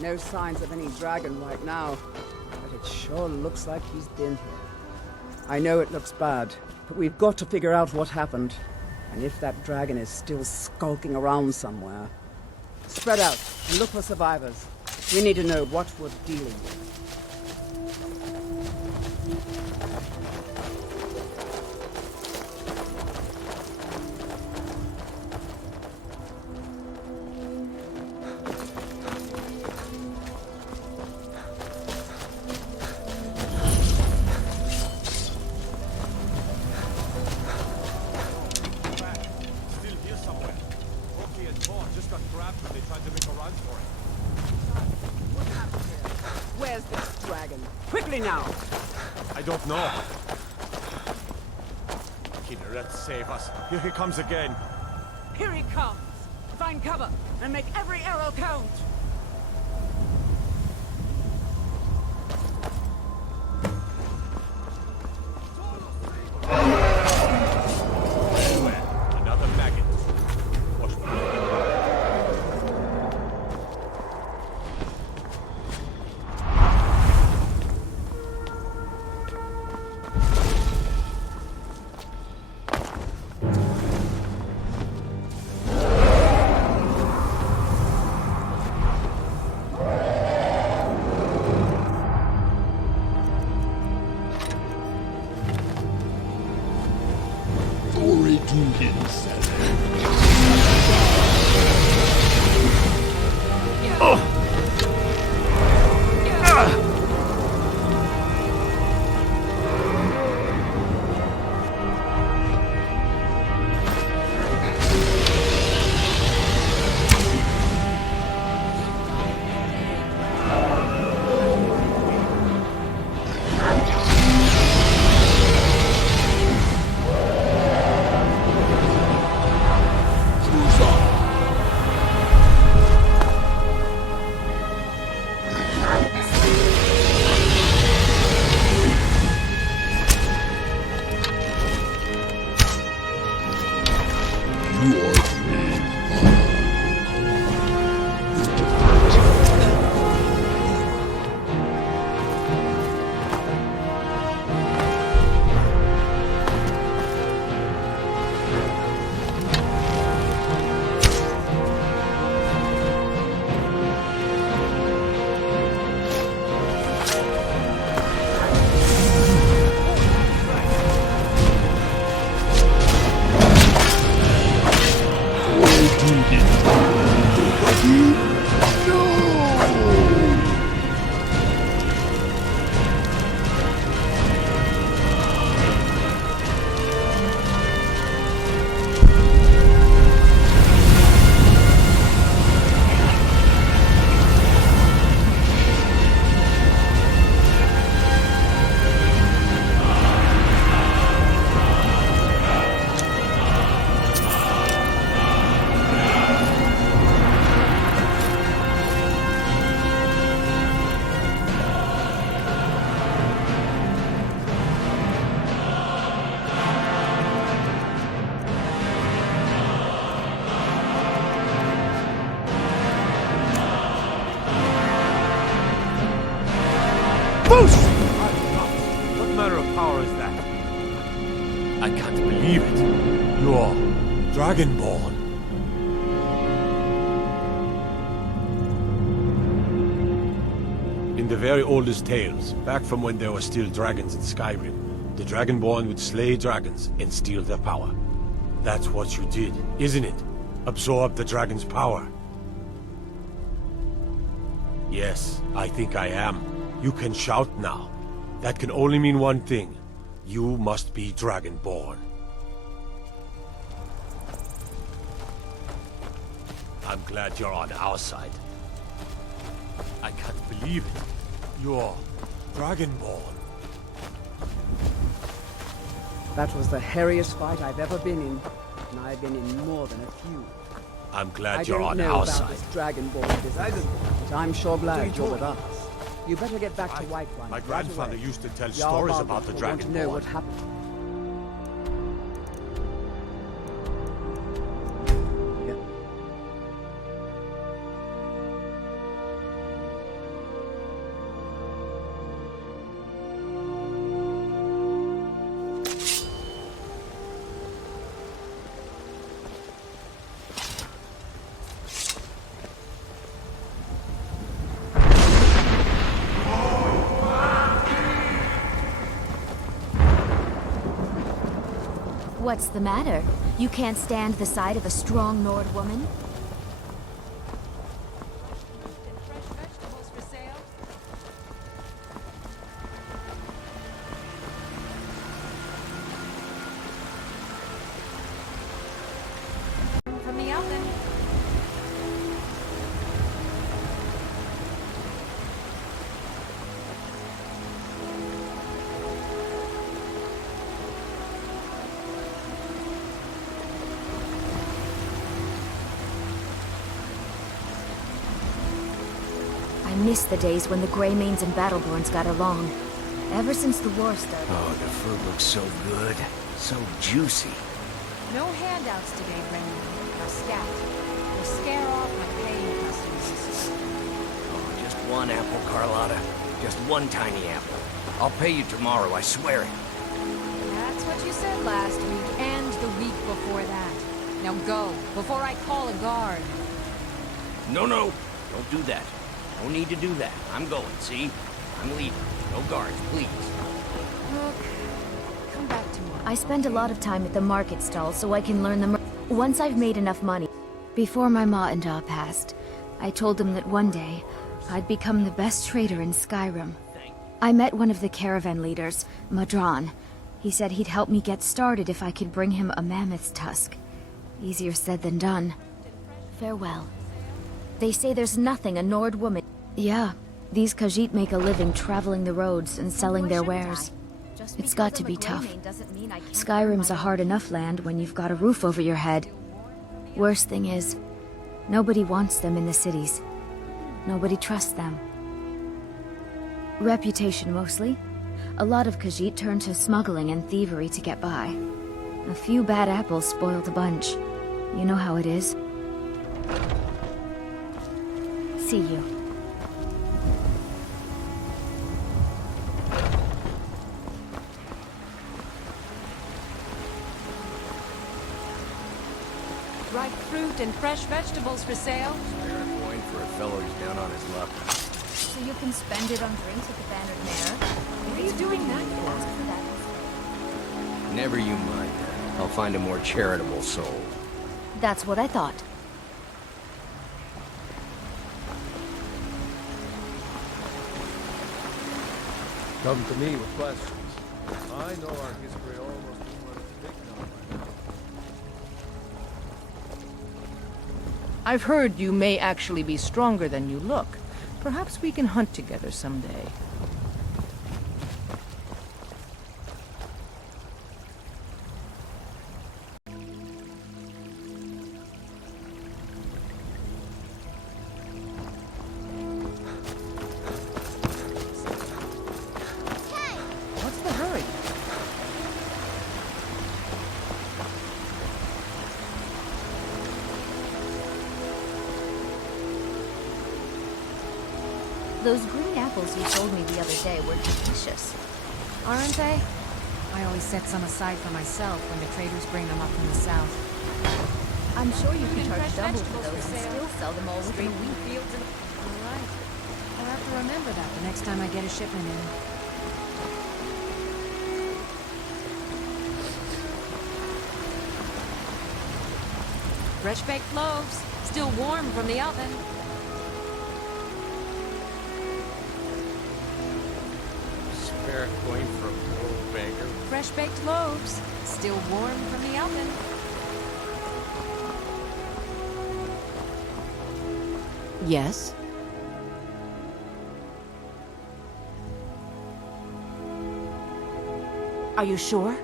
No signs of any dragon right now, but it sure looks like he's been here. I know it looks bad, but we've got to figure out what happened, and if that dragon is still skulking around somewhere. Spread out and look for survivors. We need to know what we're dealing with. Where's this dragon? Quickly now! I don't know. Kinneret, save us. Here he comes again. Here he comes! Find cover and make every arrow count! Another maggot. Watch me. I can't believe it. You're Dragonborn. In the very oldest tales, back from when there were still dragons in Skyrim, the Dragonborn would slay dragons and steal their power. That's what you did, isn't it? Absorb the dragon's power. Yes, I think I am. You can shout now. That can only mean one thing. You must be Dragonborn. I'm glad you're on our side. I can't believe it. You're Dragonborn. That was the hairiest fight I've ever been in, and I've been in more than a few. I'm glad you're on our side. I don't know about this Dragonborn business, but I'm sure glad you're with us. You better get back to Whiterun. My grandfather used to tell Jarl stories Balgruuf about the will want to know Dragonborn. what happened. What's the matter? You can't stand the sight of a strong Nord woman? From me out then. I miss the days when the Greymanes and Battleborns got along. Ever since the war started. Oh, the food looks so good. So juicy. No handouts today, Brendan. Now scat. We'll scare off my paying customers. Oh, just one apple, Carlotta. Just one tiny apple. I'll pay you tomorrow, I swear it. That's what you said last week, and the week before that. Now go, before I call a guard. No, don't do that. No need to do that. I'm going, see? I'm leaving. No guards, please. Look, come back tomorrow. I spend a lot of time at the market stall so I can learn the once I've made enough money. Before my ma-and-da passed, I told them that one day, I'd become the best trader in Skyrim. I met one of the caravan leaders, Madron. He said he'd help me get started if I could bring him a mammoth's tusk. Easier said than done. Farewell. They say there's nothing a Nord woman... Yeah, these Khajiit make a living traveling the roads and selling their wares. It's got to be tough. Skyrim's a hard enough land when you've got a roof over your head. Worst thing is, nobody wants them in the cities. Nobody trusts them. Reputation mostly. A lot of Khajiit turn to smuggling and thievery to get by. A few bad apples spoiled a bunch. You know how it is. See you. Ripe fruit and fresh vegetables for sale. Spare a coin for a fellow who's down on his luck. So you can spend it on drinks at the Bannered Mare? What are you doing that for? Ask for that. Never you mind that. I'll find a more charitable soul. That's what I thought. Come to me with questions. I know our history almost anyone to think now by now. I've heard you may actually be stronger than you look. Perhaps we can hunt together someday. What's the hurry? Those green apples you told me the other day were delicious. Aren't they? I always set some aside for myself when the traders bring them up from the south. I'm sure you Food can and charge fresh double for vegetables those for and sale. still sell them all within a week. Fields and... All right. I'll have to remember that the next time I get a shipment in. Fresh baked loaves, still warm from the oven. Spare coin for a poor beggar. Fresh baked loaves, still warm from the oven. Yes? Are you sure?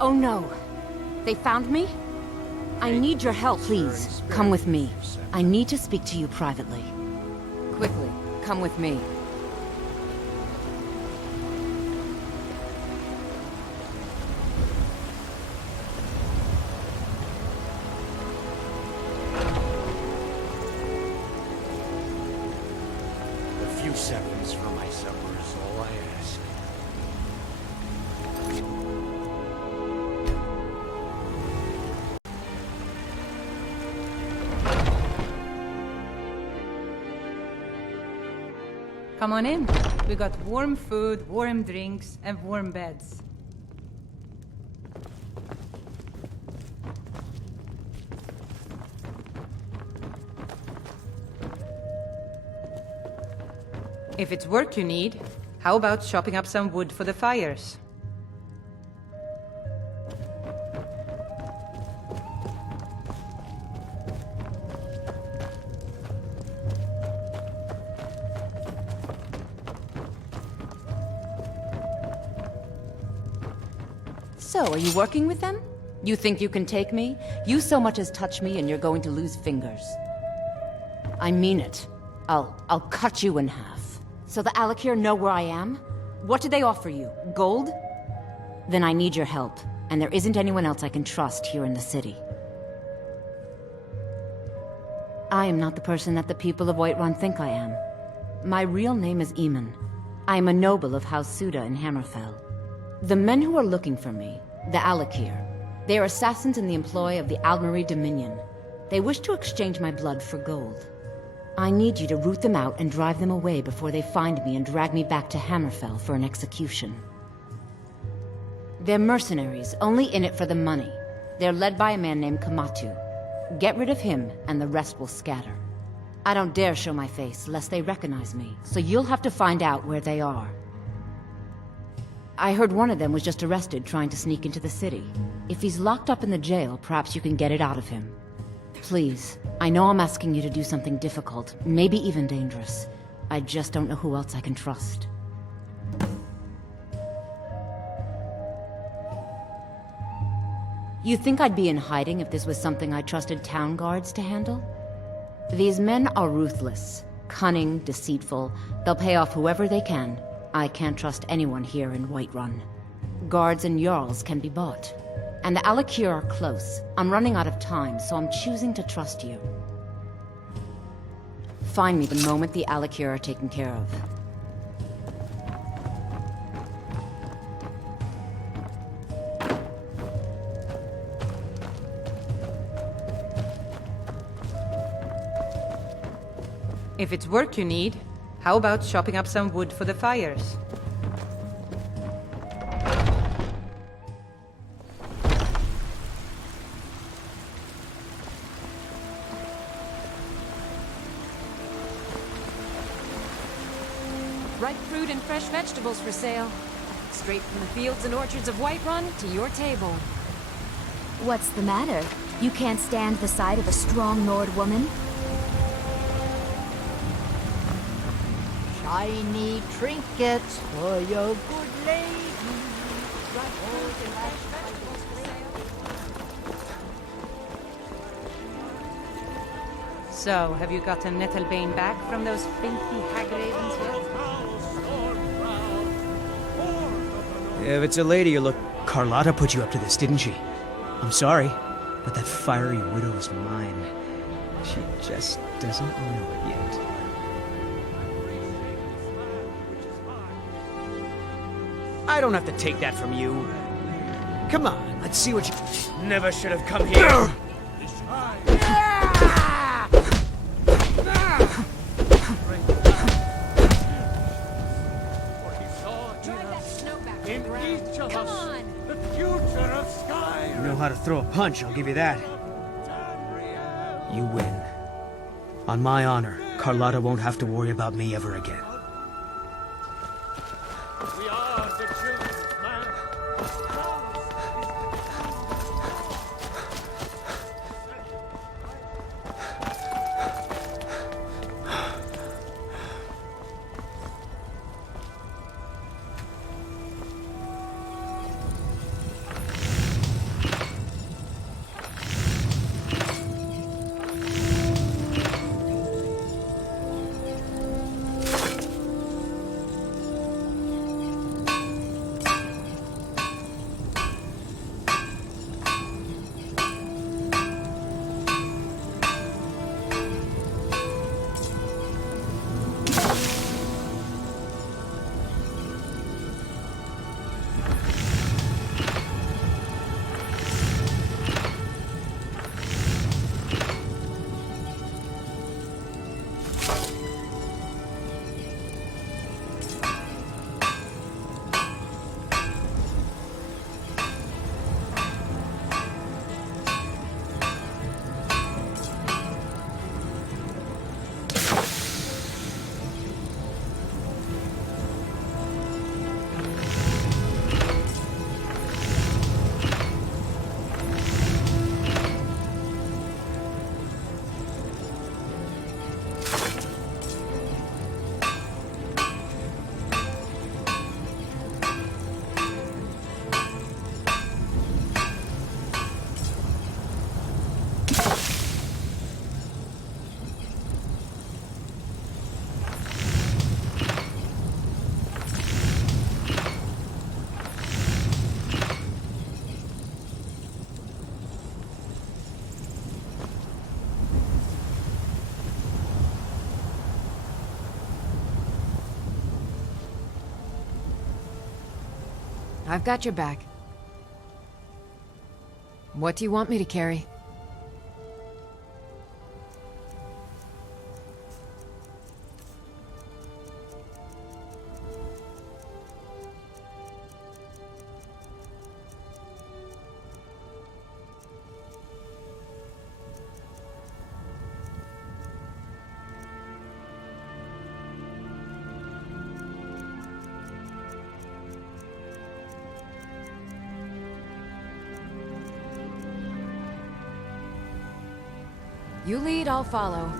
Oh no. They found me? I need your help, please. Come with me. I need to speak to you privately. Quickly, come with me. A few seconds for my supper is all I ask. Come on in. We got warm food, warm drinks, and warm beds. If it's work you need, how about chopping up some wood for the fires? So, are you working with them? You think you can take me? You so much as touch me and you're going to lose fingers. I mean it. I'll cut you in half. So the Alakir know where I am? What did they offer you? Gold? Then I need your help, and there isn't anyone else I can trust here in the city. I am not the person that the people of Whiterun think I am. My real name is Eamon. I am a noble of House Suda in Hammerfell. The men who are looking for me, the Alakir, they are assassins in the employ of the Almeri Dominion. They wish to exchange my blood for gold. I need you to root them out and drive them away before they find me and drag me back to Hammerfell for an execution. They're mercenaries, only in it for the money. They're led by a man named Kamatu. Get rid of him, and the rest will scatter. I don't dare show my face, lest they recognize me, so you'll have to find out where they are. I heard one of them was just arrested trying to sneak into the city. If he's locked up in the jail, perhaps you can get it out of him. Please, I know I'm asking you to do something difficult, maybe even dangerous. I just don't know who else I can trust. You think I'd be in hiding if this was something I trusted town guards to handle? These men are ruthless, cunning, deceitful. They'll pay off whoever they can. I can't trust anyone here in Whiterun. Guards and Jarls can be bought. And the Alakir are close. I'm running out of time, so I'm choosing to trust you. Find me the moment the Alakir are taken care of. If it's work you need, how about chopping up some wood for the fires? Ripe fruit and fresh vegetables for sale. Straight from the fields and orchards of Whiterun to your table. What's the matter? You can't stand the sight of a strong Nord woman? Shiny trinkets for your good lady. So, have you gotten Nettlebane back from those filthy hag ravens yet? If it's a lady you look... Carlotta put you up to this, didn't she? I'm sorry, but that fiery widow is mine. She just doesn't know it yet. I don't have to take that from you. Come on, let's see what you... Never should have come here. In each of us, the future of Skyrim. You know how to throw a punch, I'll give you that. You win. On my honor, Carlotta won't have to worry about me ever again. We are the children, man. I've got your back. What do you want me to carry? You lead, I'll follow.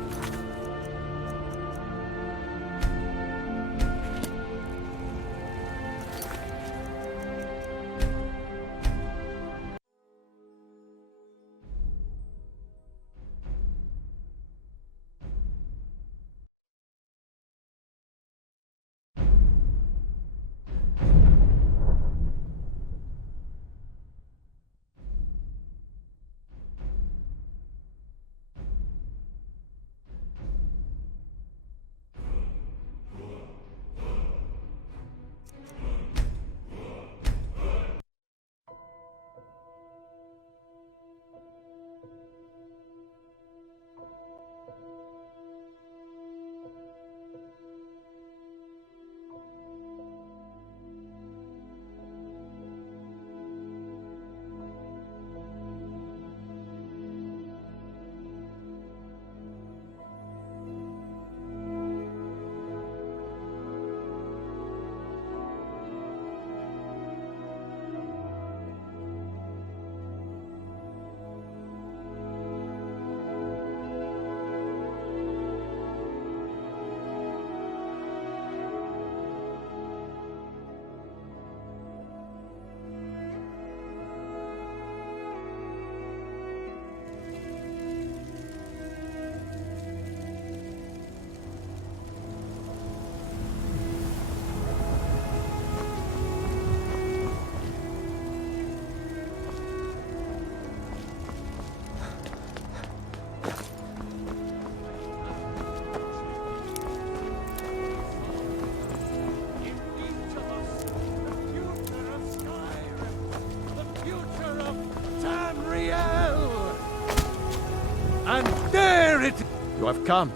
it... You have come.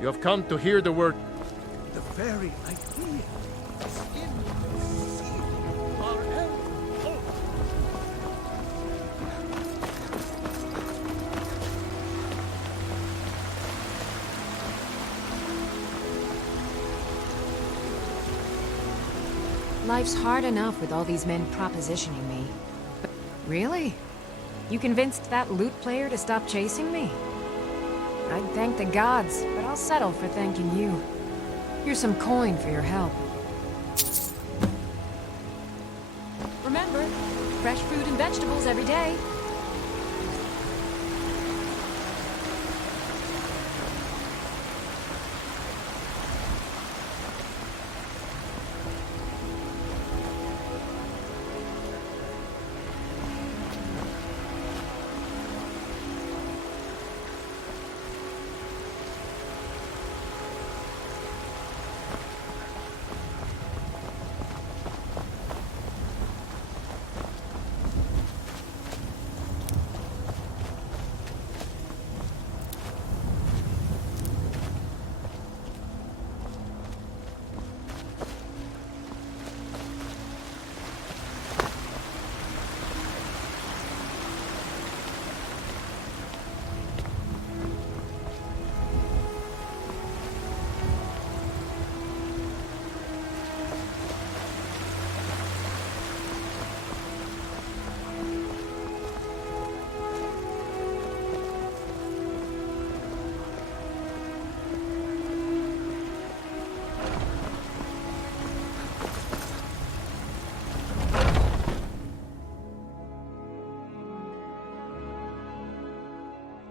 You have come to hear the word. The very idea is in the sea. Our elf. Oh. Life's hard enough with all these men propositioning me. But really? You convinced that lute player to stop chasing me? I'd thank the gods, but I'll settle for thanking you. Here's some coin for your help. Remember, fresh fruit and vegetables every day.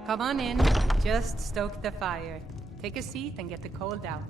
Come on in. Just stoke the fire. Take a seat and get the cold out.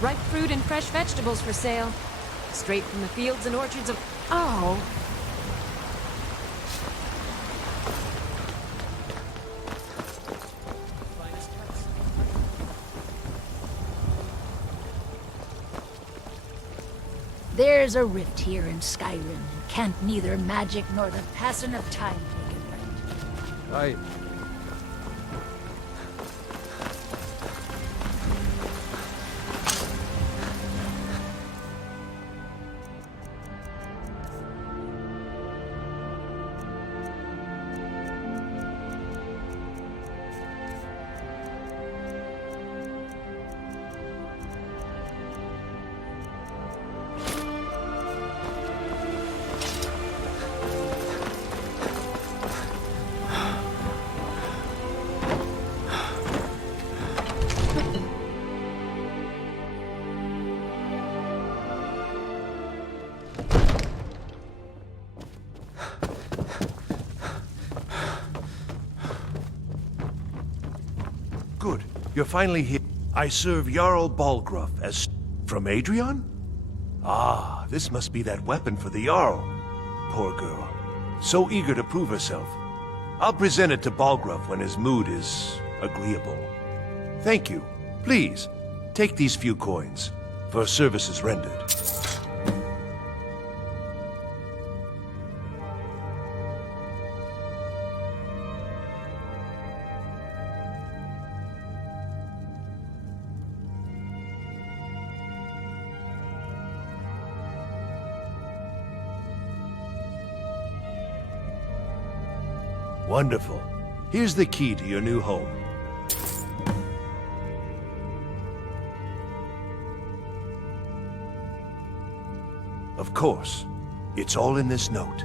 Ripe fruit and fresh vegetables for sale. Straight from the fields and orchards of... Oh! There's a rift here in Skyrim, and can't neither magic nor the passing of time make it right. Good. You're finally here. I serve Jarl Balgruuf as... From Adrian? Ah, this must be that weapon for the Jarl. Poor girl. So eager to prove herself. I'll present it to Balgruuf when his mood is... agreeable. Thank you. Please, take these few coins for services rendered. Wonderful. Here's the key to your new home. Of course. It's all in this note.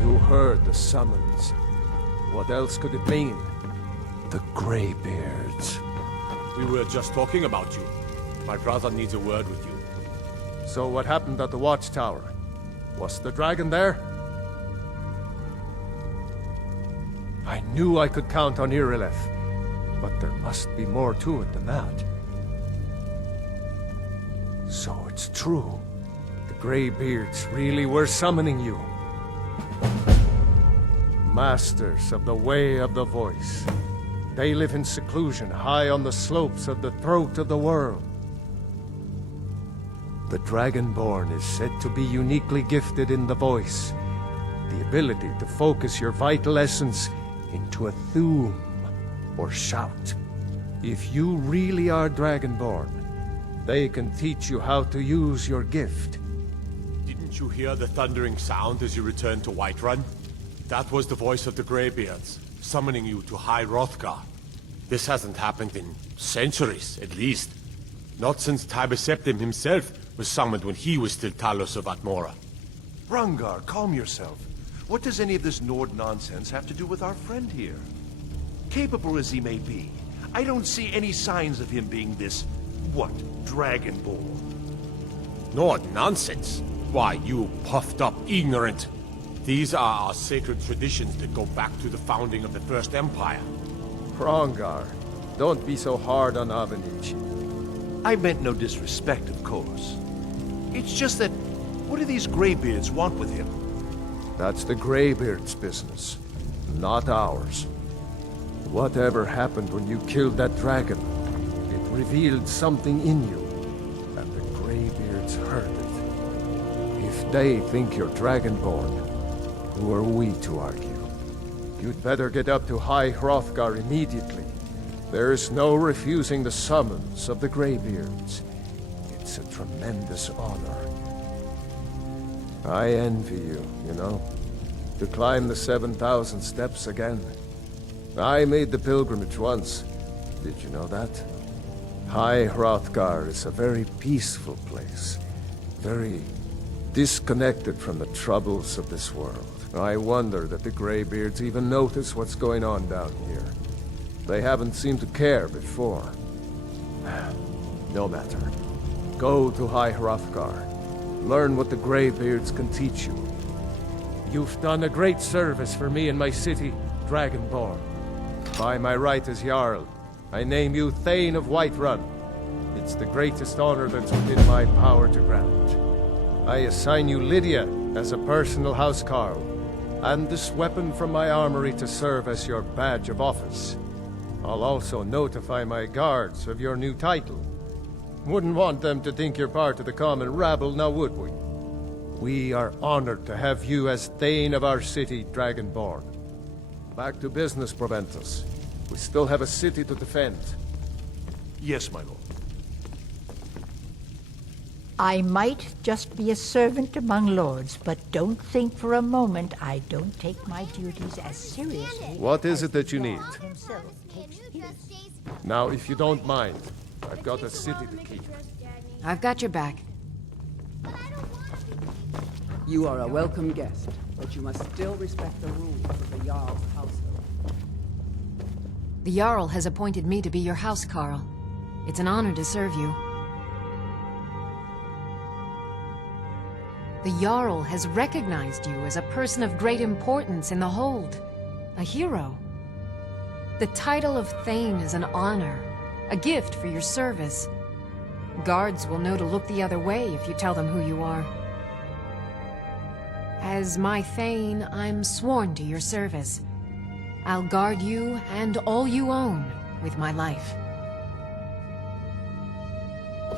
You heard the summons. What else could it mean? The Greybeards. We were just talking about you. My brother needs a word with you. So what happened at the watchtower? Was the dragon there? I knew I could count on Irileth, but there must be more to it than that. So it's true. The Greybeards really were summoning you. Masters of the Way of the Voice. They live in seclusion, high on the slopes of the throat of the world. The Dragonborn is said to be uniquely gifted in the voice, the ability to focus your vital essence into a thum, or shout. If you really are Dragonborn, they can teach you how to use your gift. Didn't you hear the thundering sound as you returned to Whiterun? That was the voice of the Greybeards, summoning you to High Hrothgar. This hasn't happened in centuries, at least. Not since Tibeseptim himself was summoned when he was still Talos of Atmora. Rungar, calm yourself. What does any of this Nord nonsense have to do with our friend here? Capable as he may be, I don't see any signs of him being this, what, Dragonborn? Nord nonsense? Why, you puffed up ignorant. These are our sacred traditions that go back to the founding of the First Empire. Hrongar, don't be so hard on Avenici. I meant no disrespect, of course. It's just that, what do these Greybeards want with him? That's the Greybeards' business, not ours. Whatever happened when you killed that dragon, it revealed something in you, and the Greybeards heard it. If they think you're Dragonborn, who are we to argue? You'd better get up to High Hrothgar immediately. There's no refusing the summons of the Greybeards. It's a tremendous honor. I envy you, you know, to climb the 7,000 steps again. I made the pilgrimage once. Did you know that? High Hrothgar is a very peaceful place. Very disconnected from the troubles of this world. I wonder that the Greybeards even notice what's going on down here. They haven't seemed to care before. No matter. Go to High Hrothgar. Learn what the Greybeards can teach you. You've done a great service for me and my city, Dragonborn. By my right as Jarl, I name you Thane of Whiterun. It's the greatest honor that's within my power to grant. I assign you Lydia as a personal housecarl, and this weapon from my armory to serve as your badge of office. I'll also notify my guards of your new title. Wouldn't want them to think you're part of the common rabble, now would we? We are honored to have you as Thane of our city, Dragonborn. Back to business, Proventus. We still have a city to defend. Yes, my lord. I might just be a servant among lords, but don't think for a moment I don't take my duties as seriously. What is it that you need? Himself takes his. Now, if you don't mind, I've got a city to keep. I've got your back. You are a welcome guest, but you must still respect the rules of the Jarl's household. The Jarl has appointed me to be your housecarl. It's an honor to serve you. The Jarl has recognized you as a person of great importance in the Hold. A hero. The title of Thane is an honor, a gift for your service. Guards will know to look the other way if you tell them who you are. As my Thane, I'm sworn to your service. I'll guard you and all you own with my life.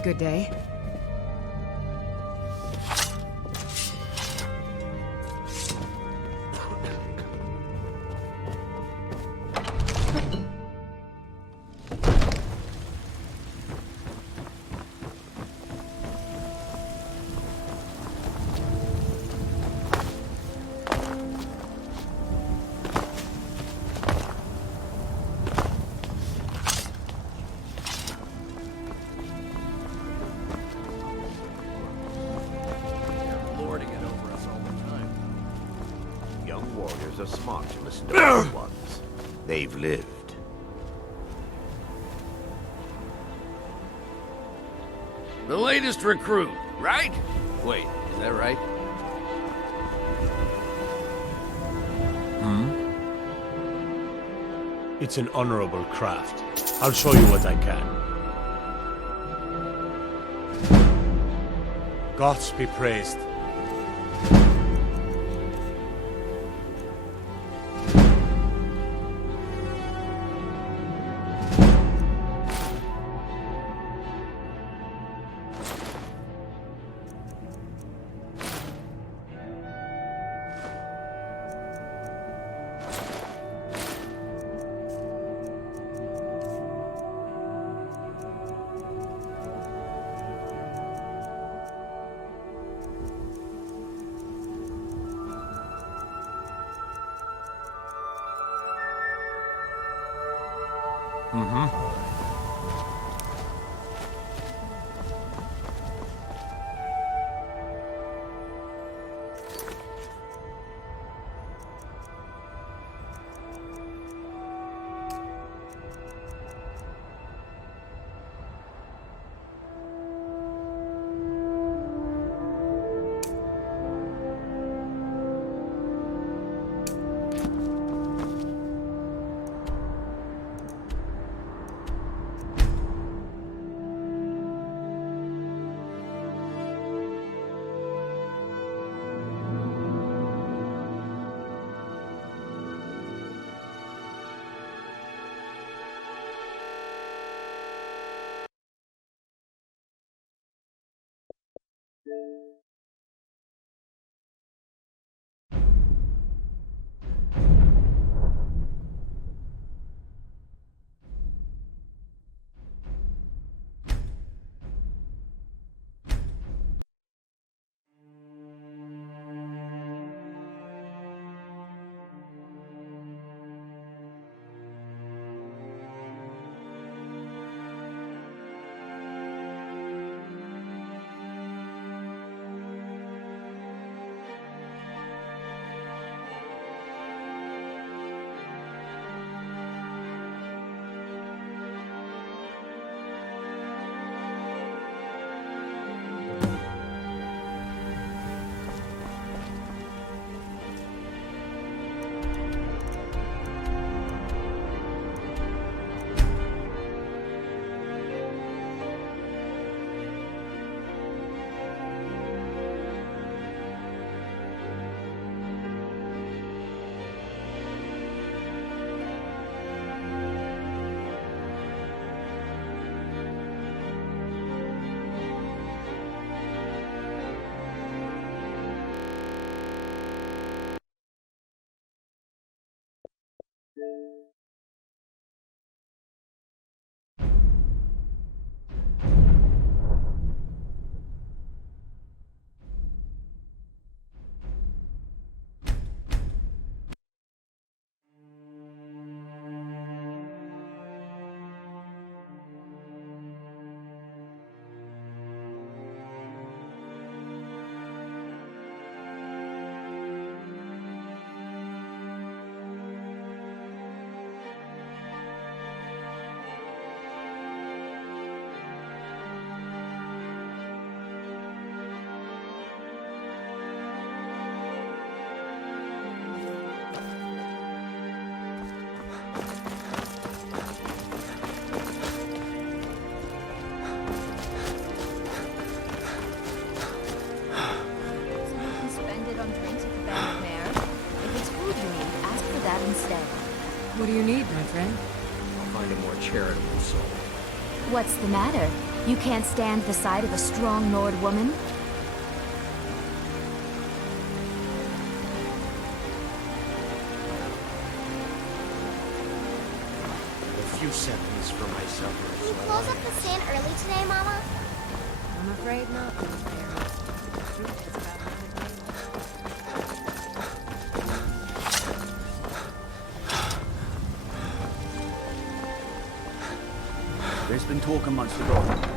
Good day. Are smart to listen to old ones. They've lived. The latest recruit, right? Wait, is that right? It's an honorable craft. I'll show you what I can. Gods be praised. What do you need, my friend? I'll find a more charitable soul. What's the matter? You can't stand the sight of a strong Nord woman? A few seconds for my supper. Can you close up the stand early today, Mama? I'm afraid not, my dear. The truth is about There's been talk a month ago.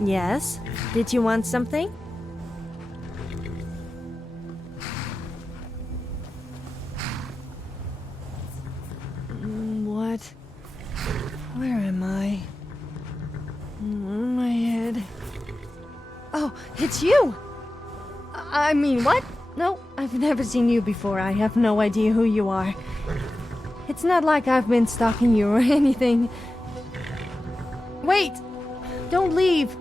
Yes? Did you want something? What? Where am I? My head. Oh, it's you! I mean, what? No, I've never seen you before. I have no idea who you are. It's not like I've been stalking you or anything. Wait! Don't leave!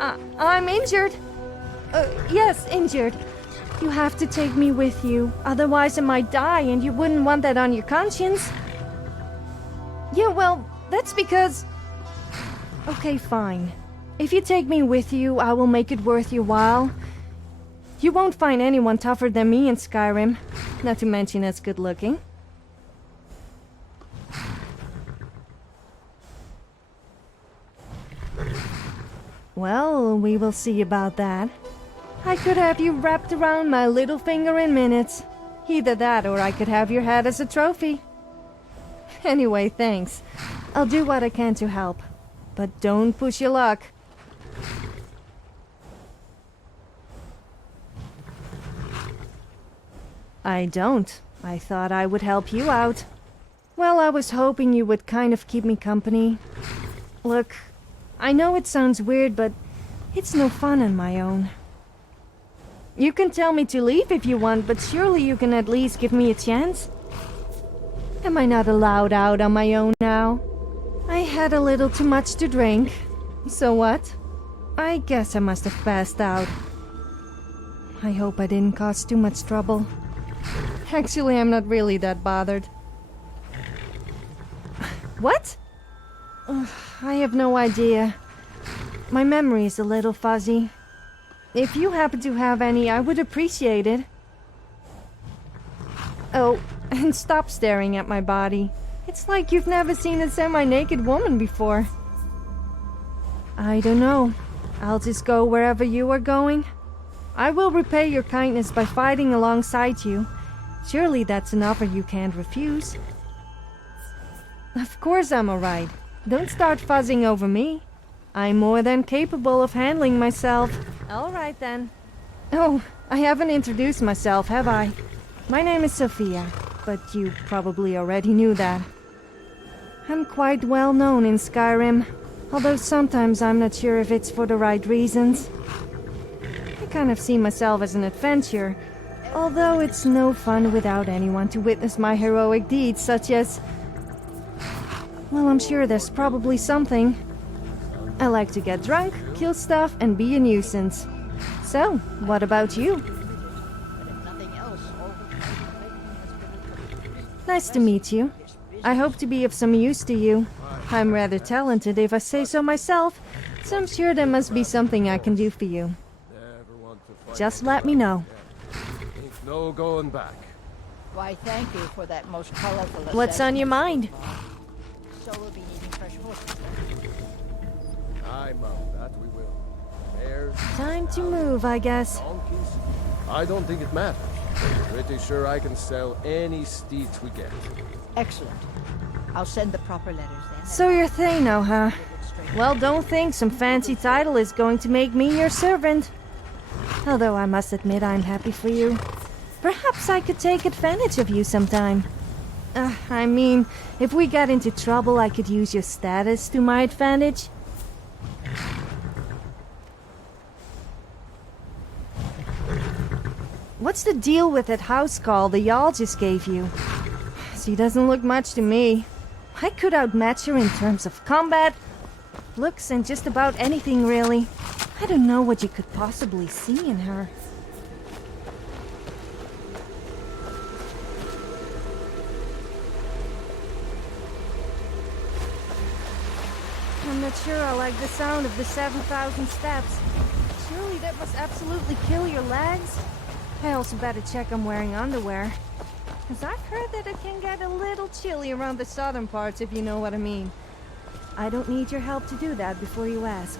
I'm injured! Yes, injured. You have to take me with you. Otherwise I might die and you wouldn't want that on your conscience. Yeah, well, that's because... Okay, fine. If you take me with you, I will make it worth your while. You won't find anyone tougher than me in Skyrim. Not to mention as good looking. Well, we will see about that. I could have you wrapped around my little finger in minutes. Either that or I could have your head as a trophy. Anyway, thanks. I'll do what I can to help. But don't push your luck. I don't. I thought I would help you out. Well, I was hoping you would kind of keep me company. Look, I know it sounds weird, but it's no fun on my own. You can tell me to leave if you want, but surely you can at least give me a chance? Am I not allowed out on my own now? I had a little too much to drink. So what? I guess I must have passed out. I hope I didn't cause too much trouble. Actually, I'm not really that bothered. What? I have no idea. My memory is a little fuzzy. If you happen to have any, I would appreciate it. Oh, and stop staring at my body. It's like you've never seen a semi-naked woman before. I don't know. I'll just go wherever you are going. I will repay your kindness by fighting alongside you. Surely that's an offer you can't refuse. Of course I'm alright. Don't start fuzzing over me. I'm more than capable of handling myself. Alright then. Oh, I haven't introduced myself, have I? My name is Sophia, but you probably already knew that. I'm quite well known in Skyrim, although sometimes I'm not sure if it's for the right reasons. I kind of see myself as an adventurer, although it's no fun without anyone to witness my heroic deeds, such as... Well, I'm sure there's probably something. I like to get drunk, kill stuff, and be a nuisance. So, what about you? Nice to meet you. I hope to be of some use to you. I'm rather talented if I say so myself, so I'm sure there must be something I can do for you. Just let me know. Ain't no going back. Why, thank you for that most colorful... What's on your mind? So we'll be needing fresh water. Aye, Mum, that we will. Mares, Time to move, I guess. donkeys. I don't think it matters. Pretty sure I can sell any steeds we get. Excellent. I'll send the proper letters then. So you're Thano, huh? Well, don't think some fancy title is going to make me your servant. Although I must admit I'm happy for you. Perhaps I could take advantage of you sometime. I mean, if we got into trouble, I could use your status to my advantage. What's the deal with that house call the Jarl just gave you? She doesn't look much to me. I could outmatch her in terms of combat, looks, and just about anything, really. I don't know what you could possibly see in her. I'm not sure I like the sound of the 7,000 steps. Surely that must absolutely kill your legs? I also better check I'm wearing underwear. Because I've heard that it can get a little chilly around the southern parts, if you know what I mean. I don't need your help to do that before you ask.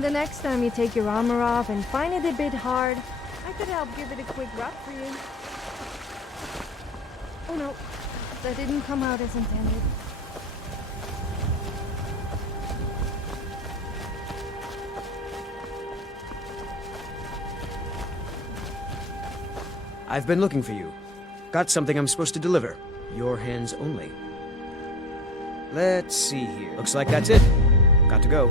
The next time you take your armor off and find it a bit hard, I could help give it a quick rub for you. Oh no, that didn't come out as intended. I've been looking for you. Got something I'm supposed to deliver. Your hands only. Let's see here. Looks like that's it. Got to go.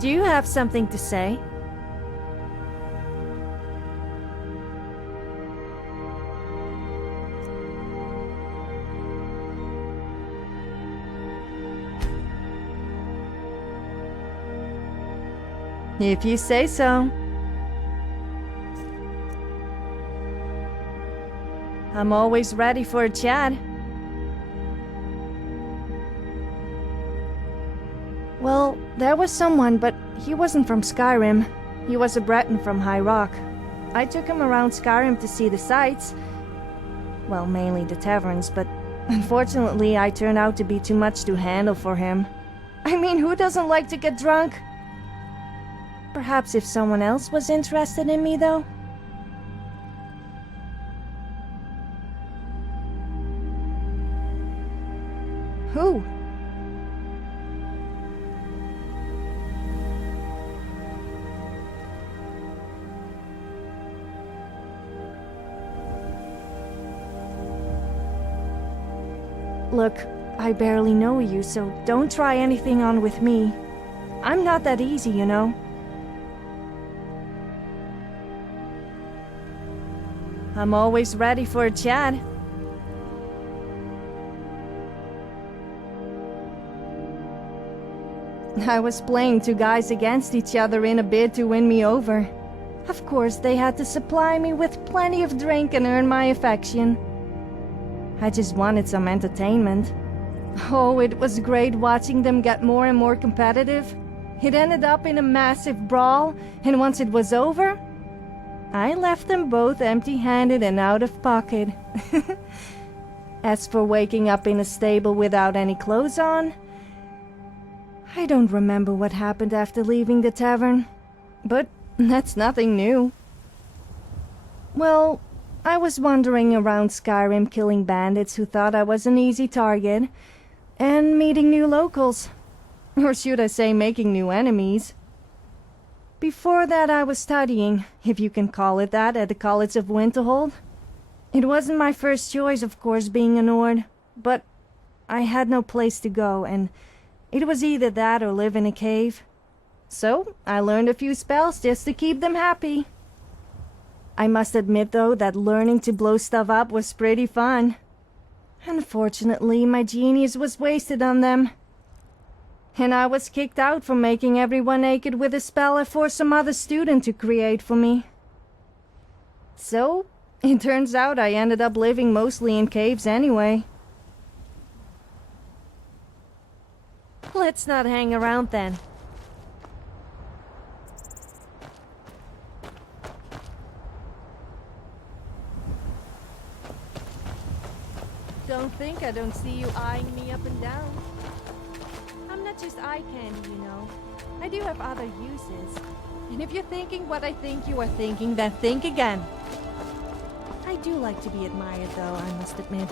Do you have something to say? If you say so. I'm always ready for a chat. Well, there was someone, but he wasn't from Skyrim. He was a Breton from High Rock. I took him around Skyrim to see the sights. Well, mainly the taverns, but unfortunately I turned out to be too much to handle for him. I mean, who doesn't like to get drunk? Perhaps if someone else was interested in me, though? Who? Look, I barely know you, so don't try anything on with me. I'm not that easy, you know. I'm always ready for a chat. I was playing two guys against each other in a bid to win me over. Of course, they had to supply me with plenty of drink and earn my affection. I just wanted some entertainment. Oh, it was great watching them get more and more competitive. It ended up in a massive brawl, and once it was over, I left them both empty-handed and out of pocket. As for waking up in a stable without any clothes on, I don't remember what happened after leaving the tavern, but that's nothing new. Well, I was wandering around Skyrim killing bandits who thought I was an easy target, and meeting new locals. Or should I say making new enemies. Before that I was studying, if you can call it that, at the College of Winterhold. It wasn't my first choice, of course, being a Nord, but I had no place to go, and it was either that or live in a cave. So, I learned a few spells just to keep them happy. I must admit, though, that learning to blow stuff up was pretty fun. Unfortunately, my genius was wasted on them. And I was kicked out for making everyone naked with a spell I forced some other student to create for me. So, it turns out I ended up living mostly in caves anyway. Let's not hang around then. Don't think I don't see you eyeing me up and down. I'm not just eye candy, you know. I do have other uses. And if you're thinking what I think you are thinking, then think again. I do like to be admired, though, I must admit.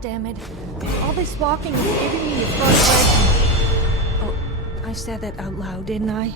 damn it. All this walking is giving me a frustration. Oh, I said that out loud, didn't I?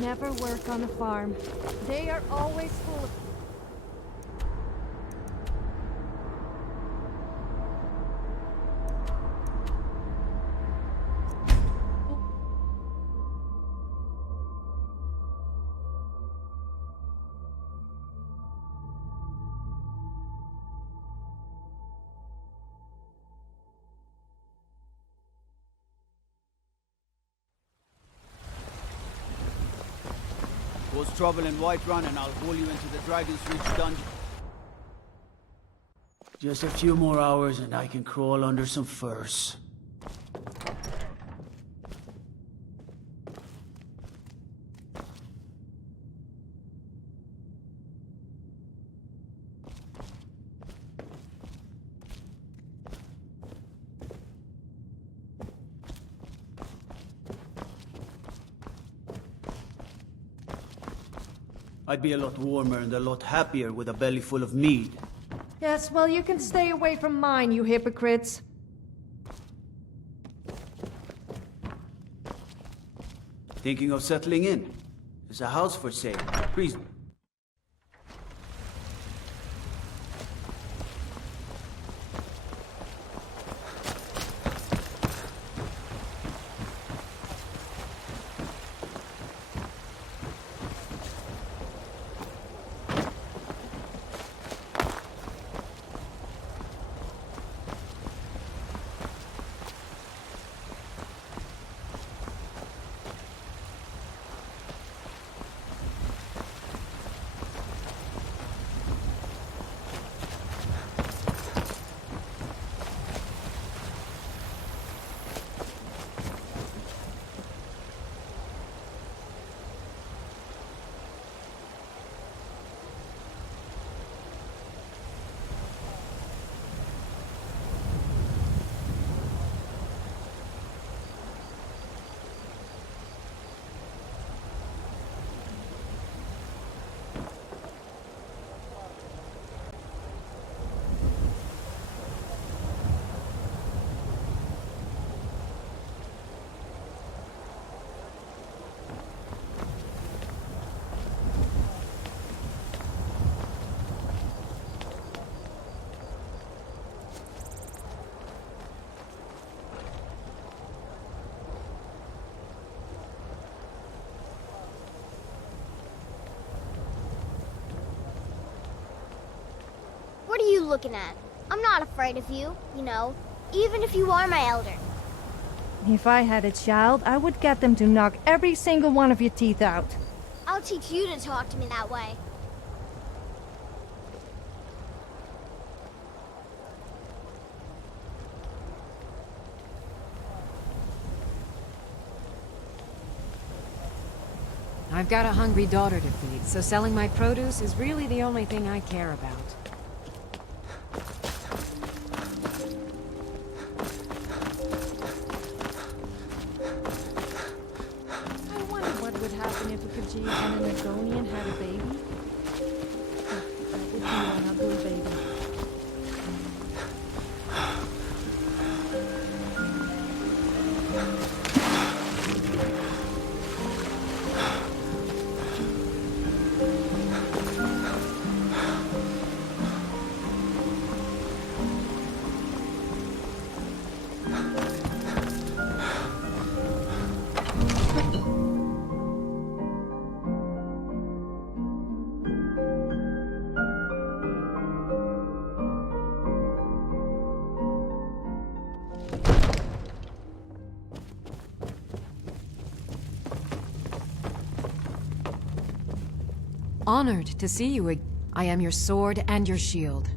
Never work on a farm. They are always full of... Cause trouble in Whiterun and I'll haul you into the Dragon's Reach dungeon. Just a few more hours and I can crawl under some furs. I'd be a lot warmer and a lot happier with a belly full of mead. Yes, well, you can stay away from mine, you hypocrites. Thinking of settling in? There's a house for sale. Please. are you looking at? I'm not afraid of you, you know, even if you are my elder. If I had a child, I would get them to knock every single one of your teeth out. I'll teach you to talk to me that way. I've got a hungry daughter to feed, so selling my produce is really the only thing I care about. I wonder what would happen if a Khajiit and an Argonian had a baby. That would be an ugly baby. Honored to see you again. I am your sword and your shield.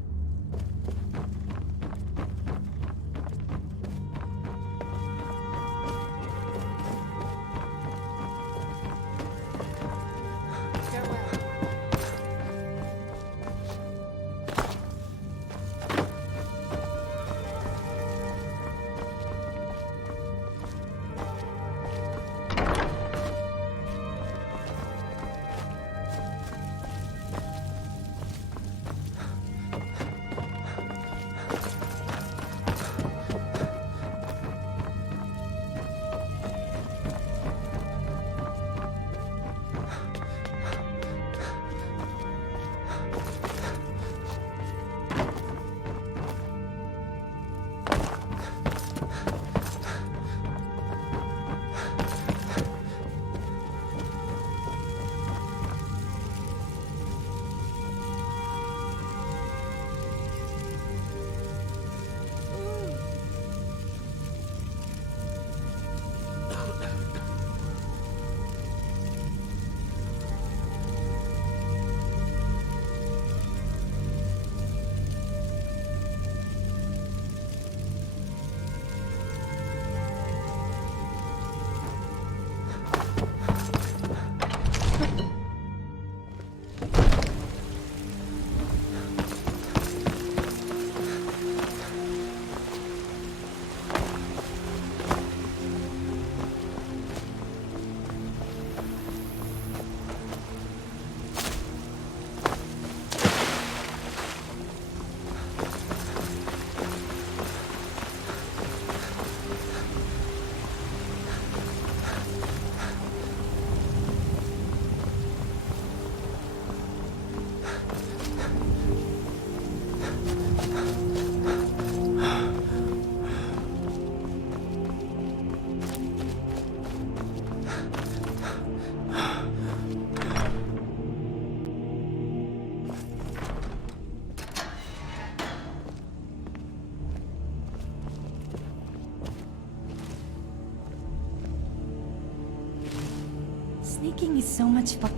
Sneaking is so much fun.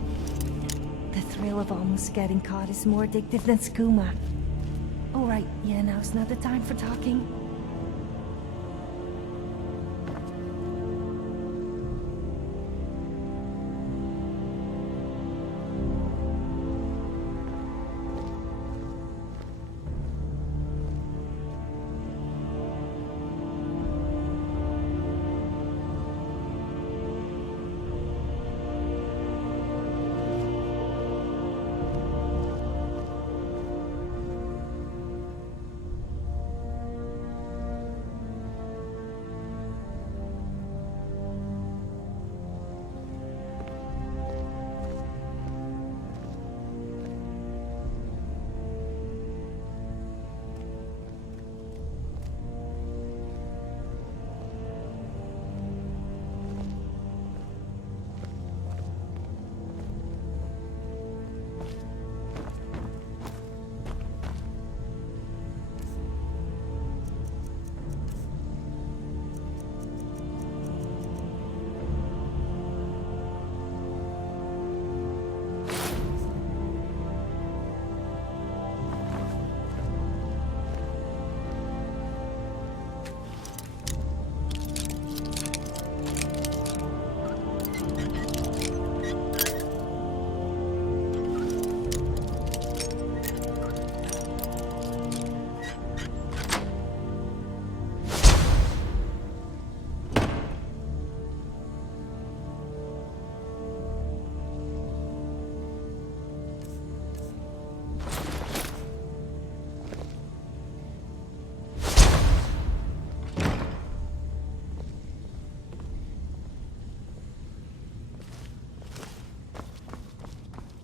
The thrill of almost getting caught is more addictive than skooma. Oh right, yeah, now's not the time for talking.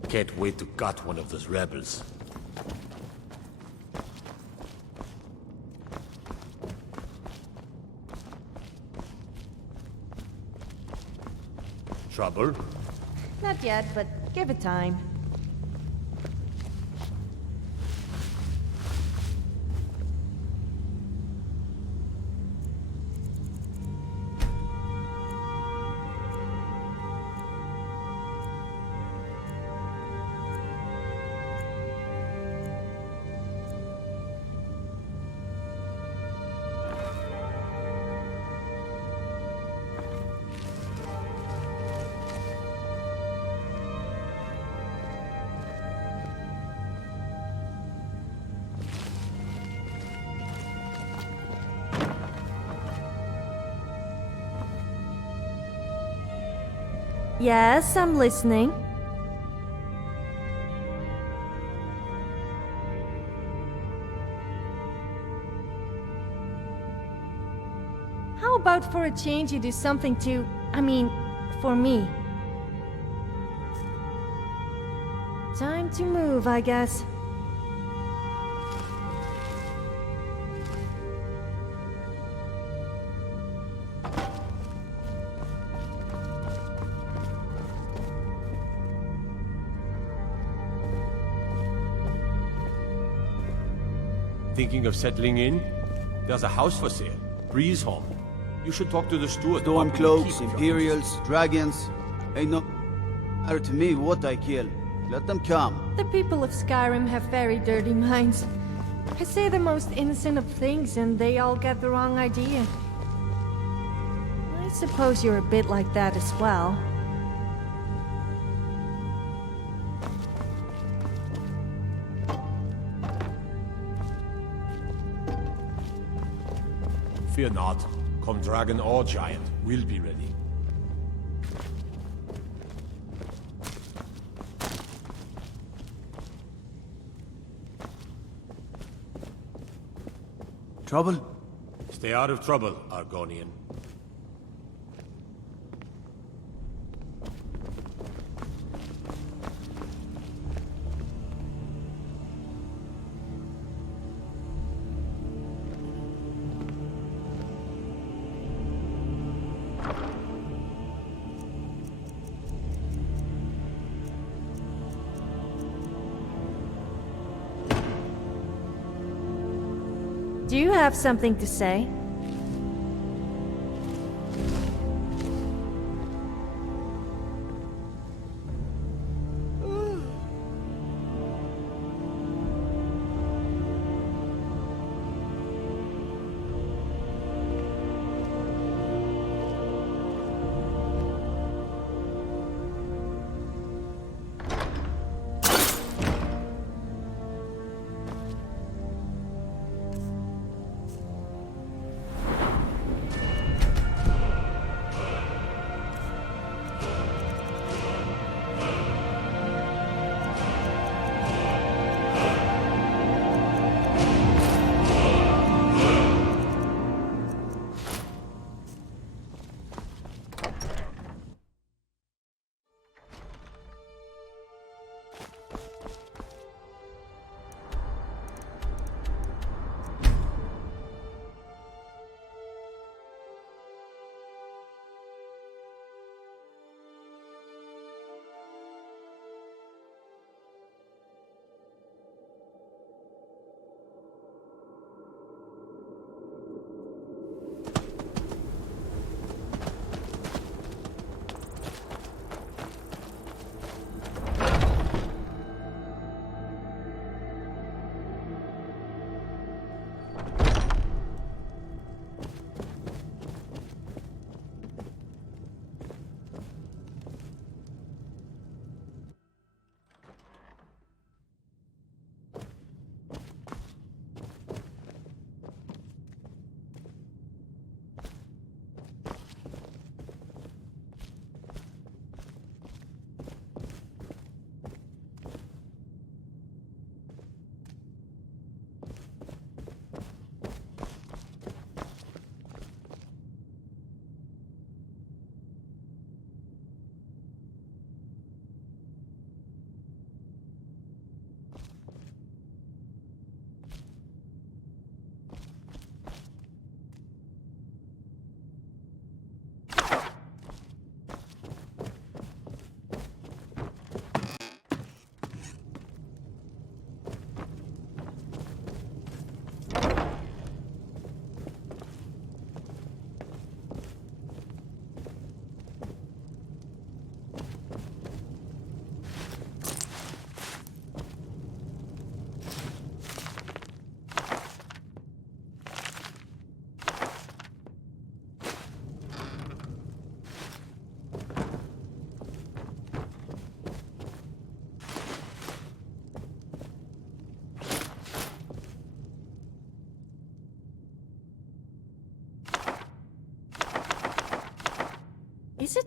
Can't wait to gut one of those rebels. Trouble? Not yet, but give it time. Yes, I'm listening. How about for a change you do something for me? Time to move, I guess. Thinking of settling in? There's a house for sale. Breeze Home. You should talk to the steward. Stormcloaks, Imperials, dragons. Ain't no matter to me what I kill. Let them come. The people of Skyrim have very dirty minds. I say the most innocent of things and they all get the wrong idea. I suppose you're a bit like that as well. Fear not. Come dragon or giant, we'll be ready. Trouble? Stay out of trouble, Argonian. Do you have something to say?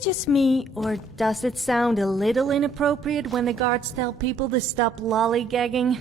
it just me, or does it sound a little inappropriate when the guards tell people to stop lollygagging?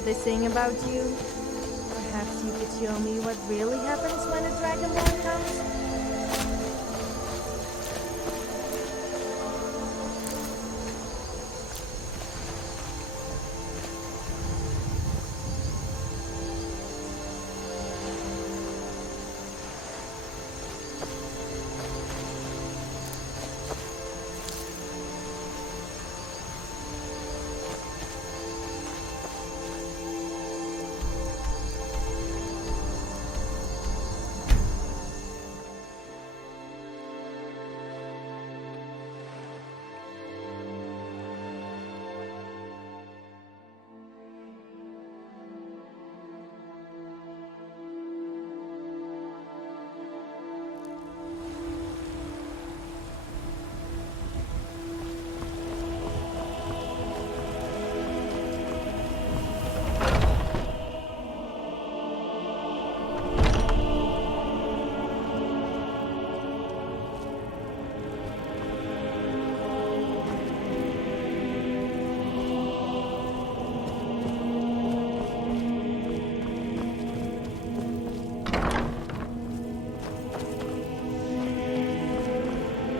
what they sing about you? Perhaps you could show me what really happens when a Dragonborn comes?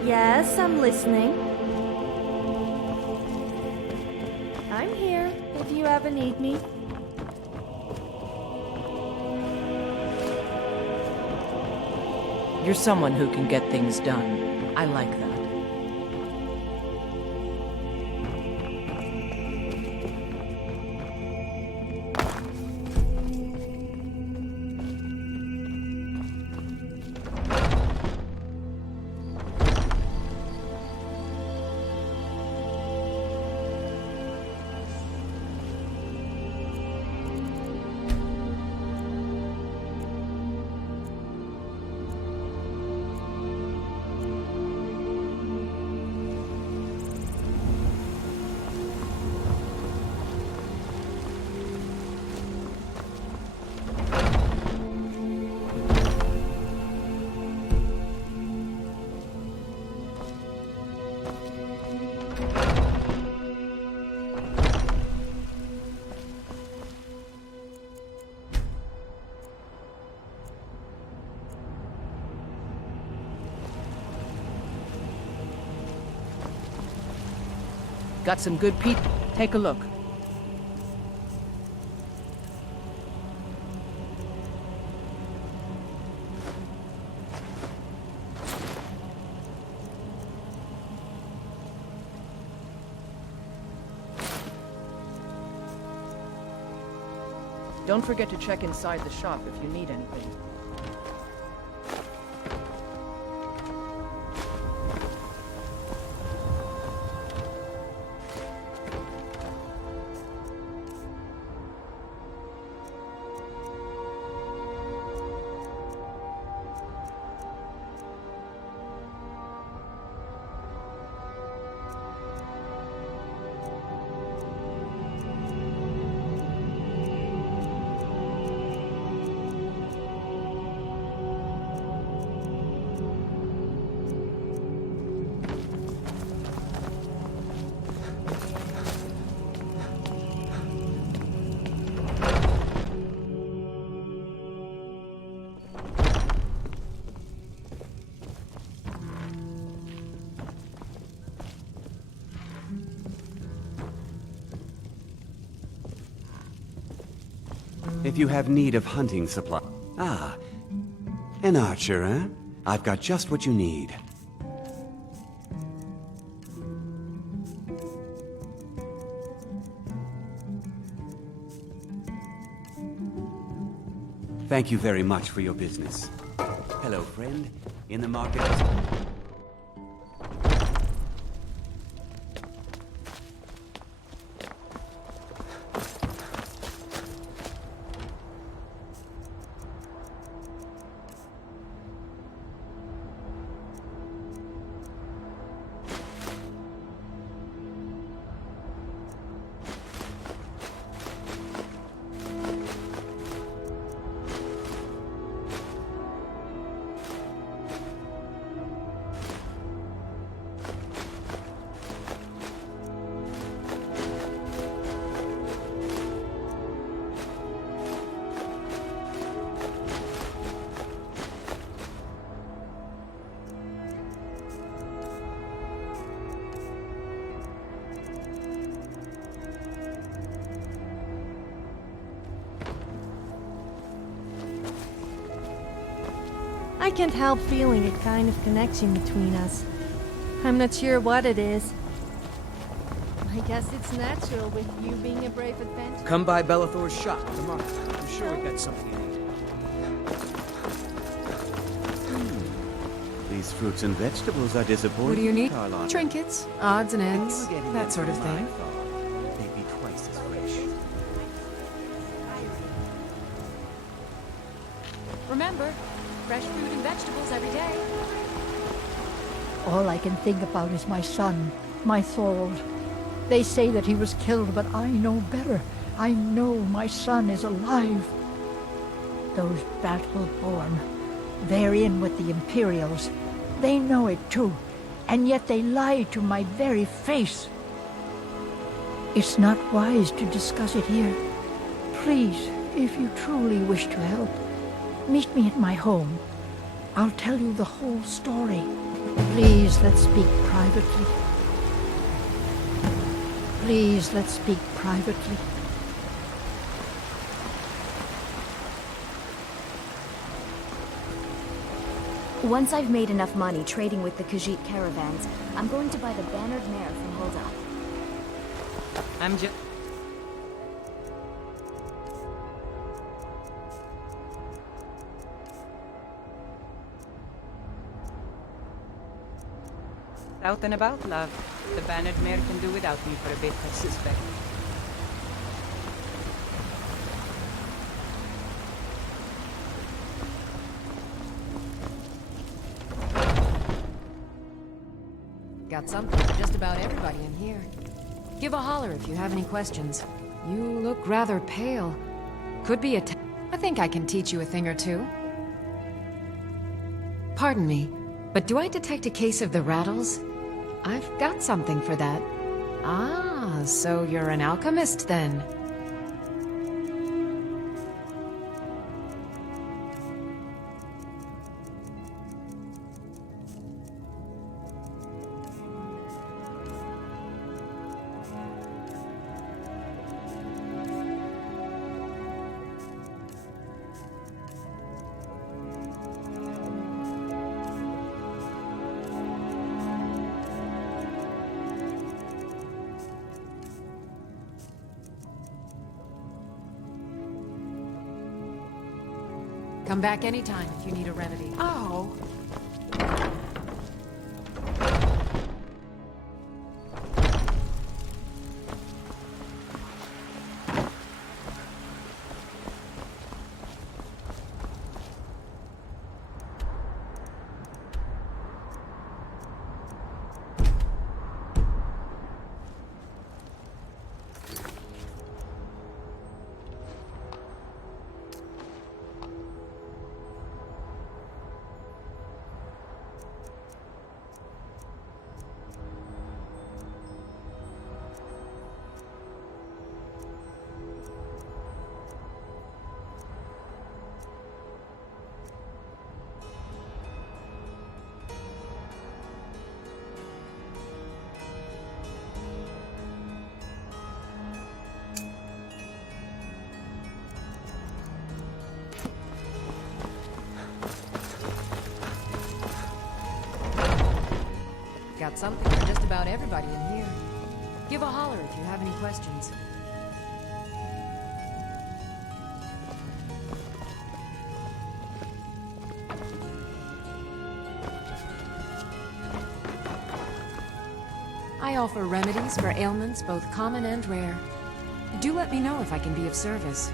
Yes, I'm listening. I'm here if you ever need me. You're someone who can get things done. I like that. Got some good peat. Take a look. Don't forget to check inside the shop if you need anything. If you have need of hunting supply... Ah, an archer, eh? I've got just what you need. Thank you very much for your business. Hello, friend. In the market... I can't help feeling a kind of connection between us. I'm not sure what it is. I guess it's natural with you being a brave adventurer. Come by Bellathor's shop at the market. I'm sure we've got something you need. These fruits and vegetables are disappointing. What do you need? Carlotta. Trinkets, odds and ends, If you were getting that them sort of from thing. my farm, they'd be twice as fresh. Remember, fresh fruit and vegetables every day. All I can think about is my son, my Thorold. They say that he was killed, but I know better. I know my son is alive. Those battle-born, they're in with the Imperials. They know it too, and yet they lie to my very face. It's not wise to discuss it here. Please, if you truly wish to help, meet me at my home. I'll tell you the whole story. Please, let's speak privately. Please, let's speak privately. Once I've made enough money trading with the Khajiit caravans, I'm going to buy the bannered mare from Hulda. I'm just... Out and about, love. The bannered mare can do without me for a bit, I suspect. Got something for just about everybody in here. Give a holler if you have any questions. You look rather pale. Could be I think I can teach you a thing or two. Pardon me, but do I detect a case of the rattles? I've got something for that. Ah, so you're an alchemist then. Come back anytime if you need a remedy. Oh. Got something for just about everybody in here. Give a holler if you have any questions. I offer remedies for ailments both common and rare. Do let me know if I can be of service.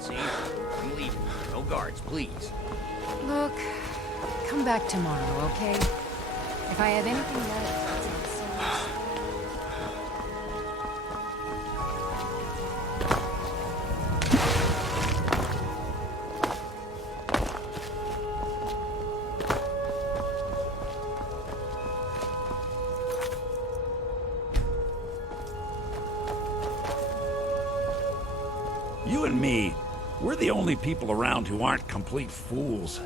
See? I'm leaving. No guards, please. Look, come back tomorrow, okay? If I have anything left, You and me, we're the only people around who aren't complete fools.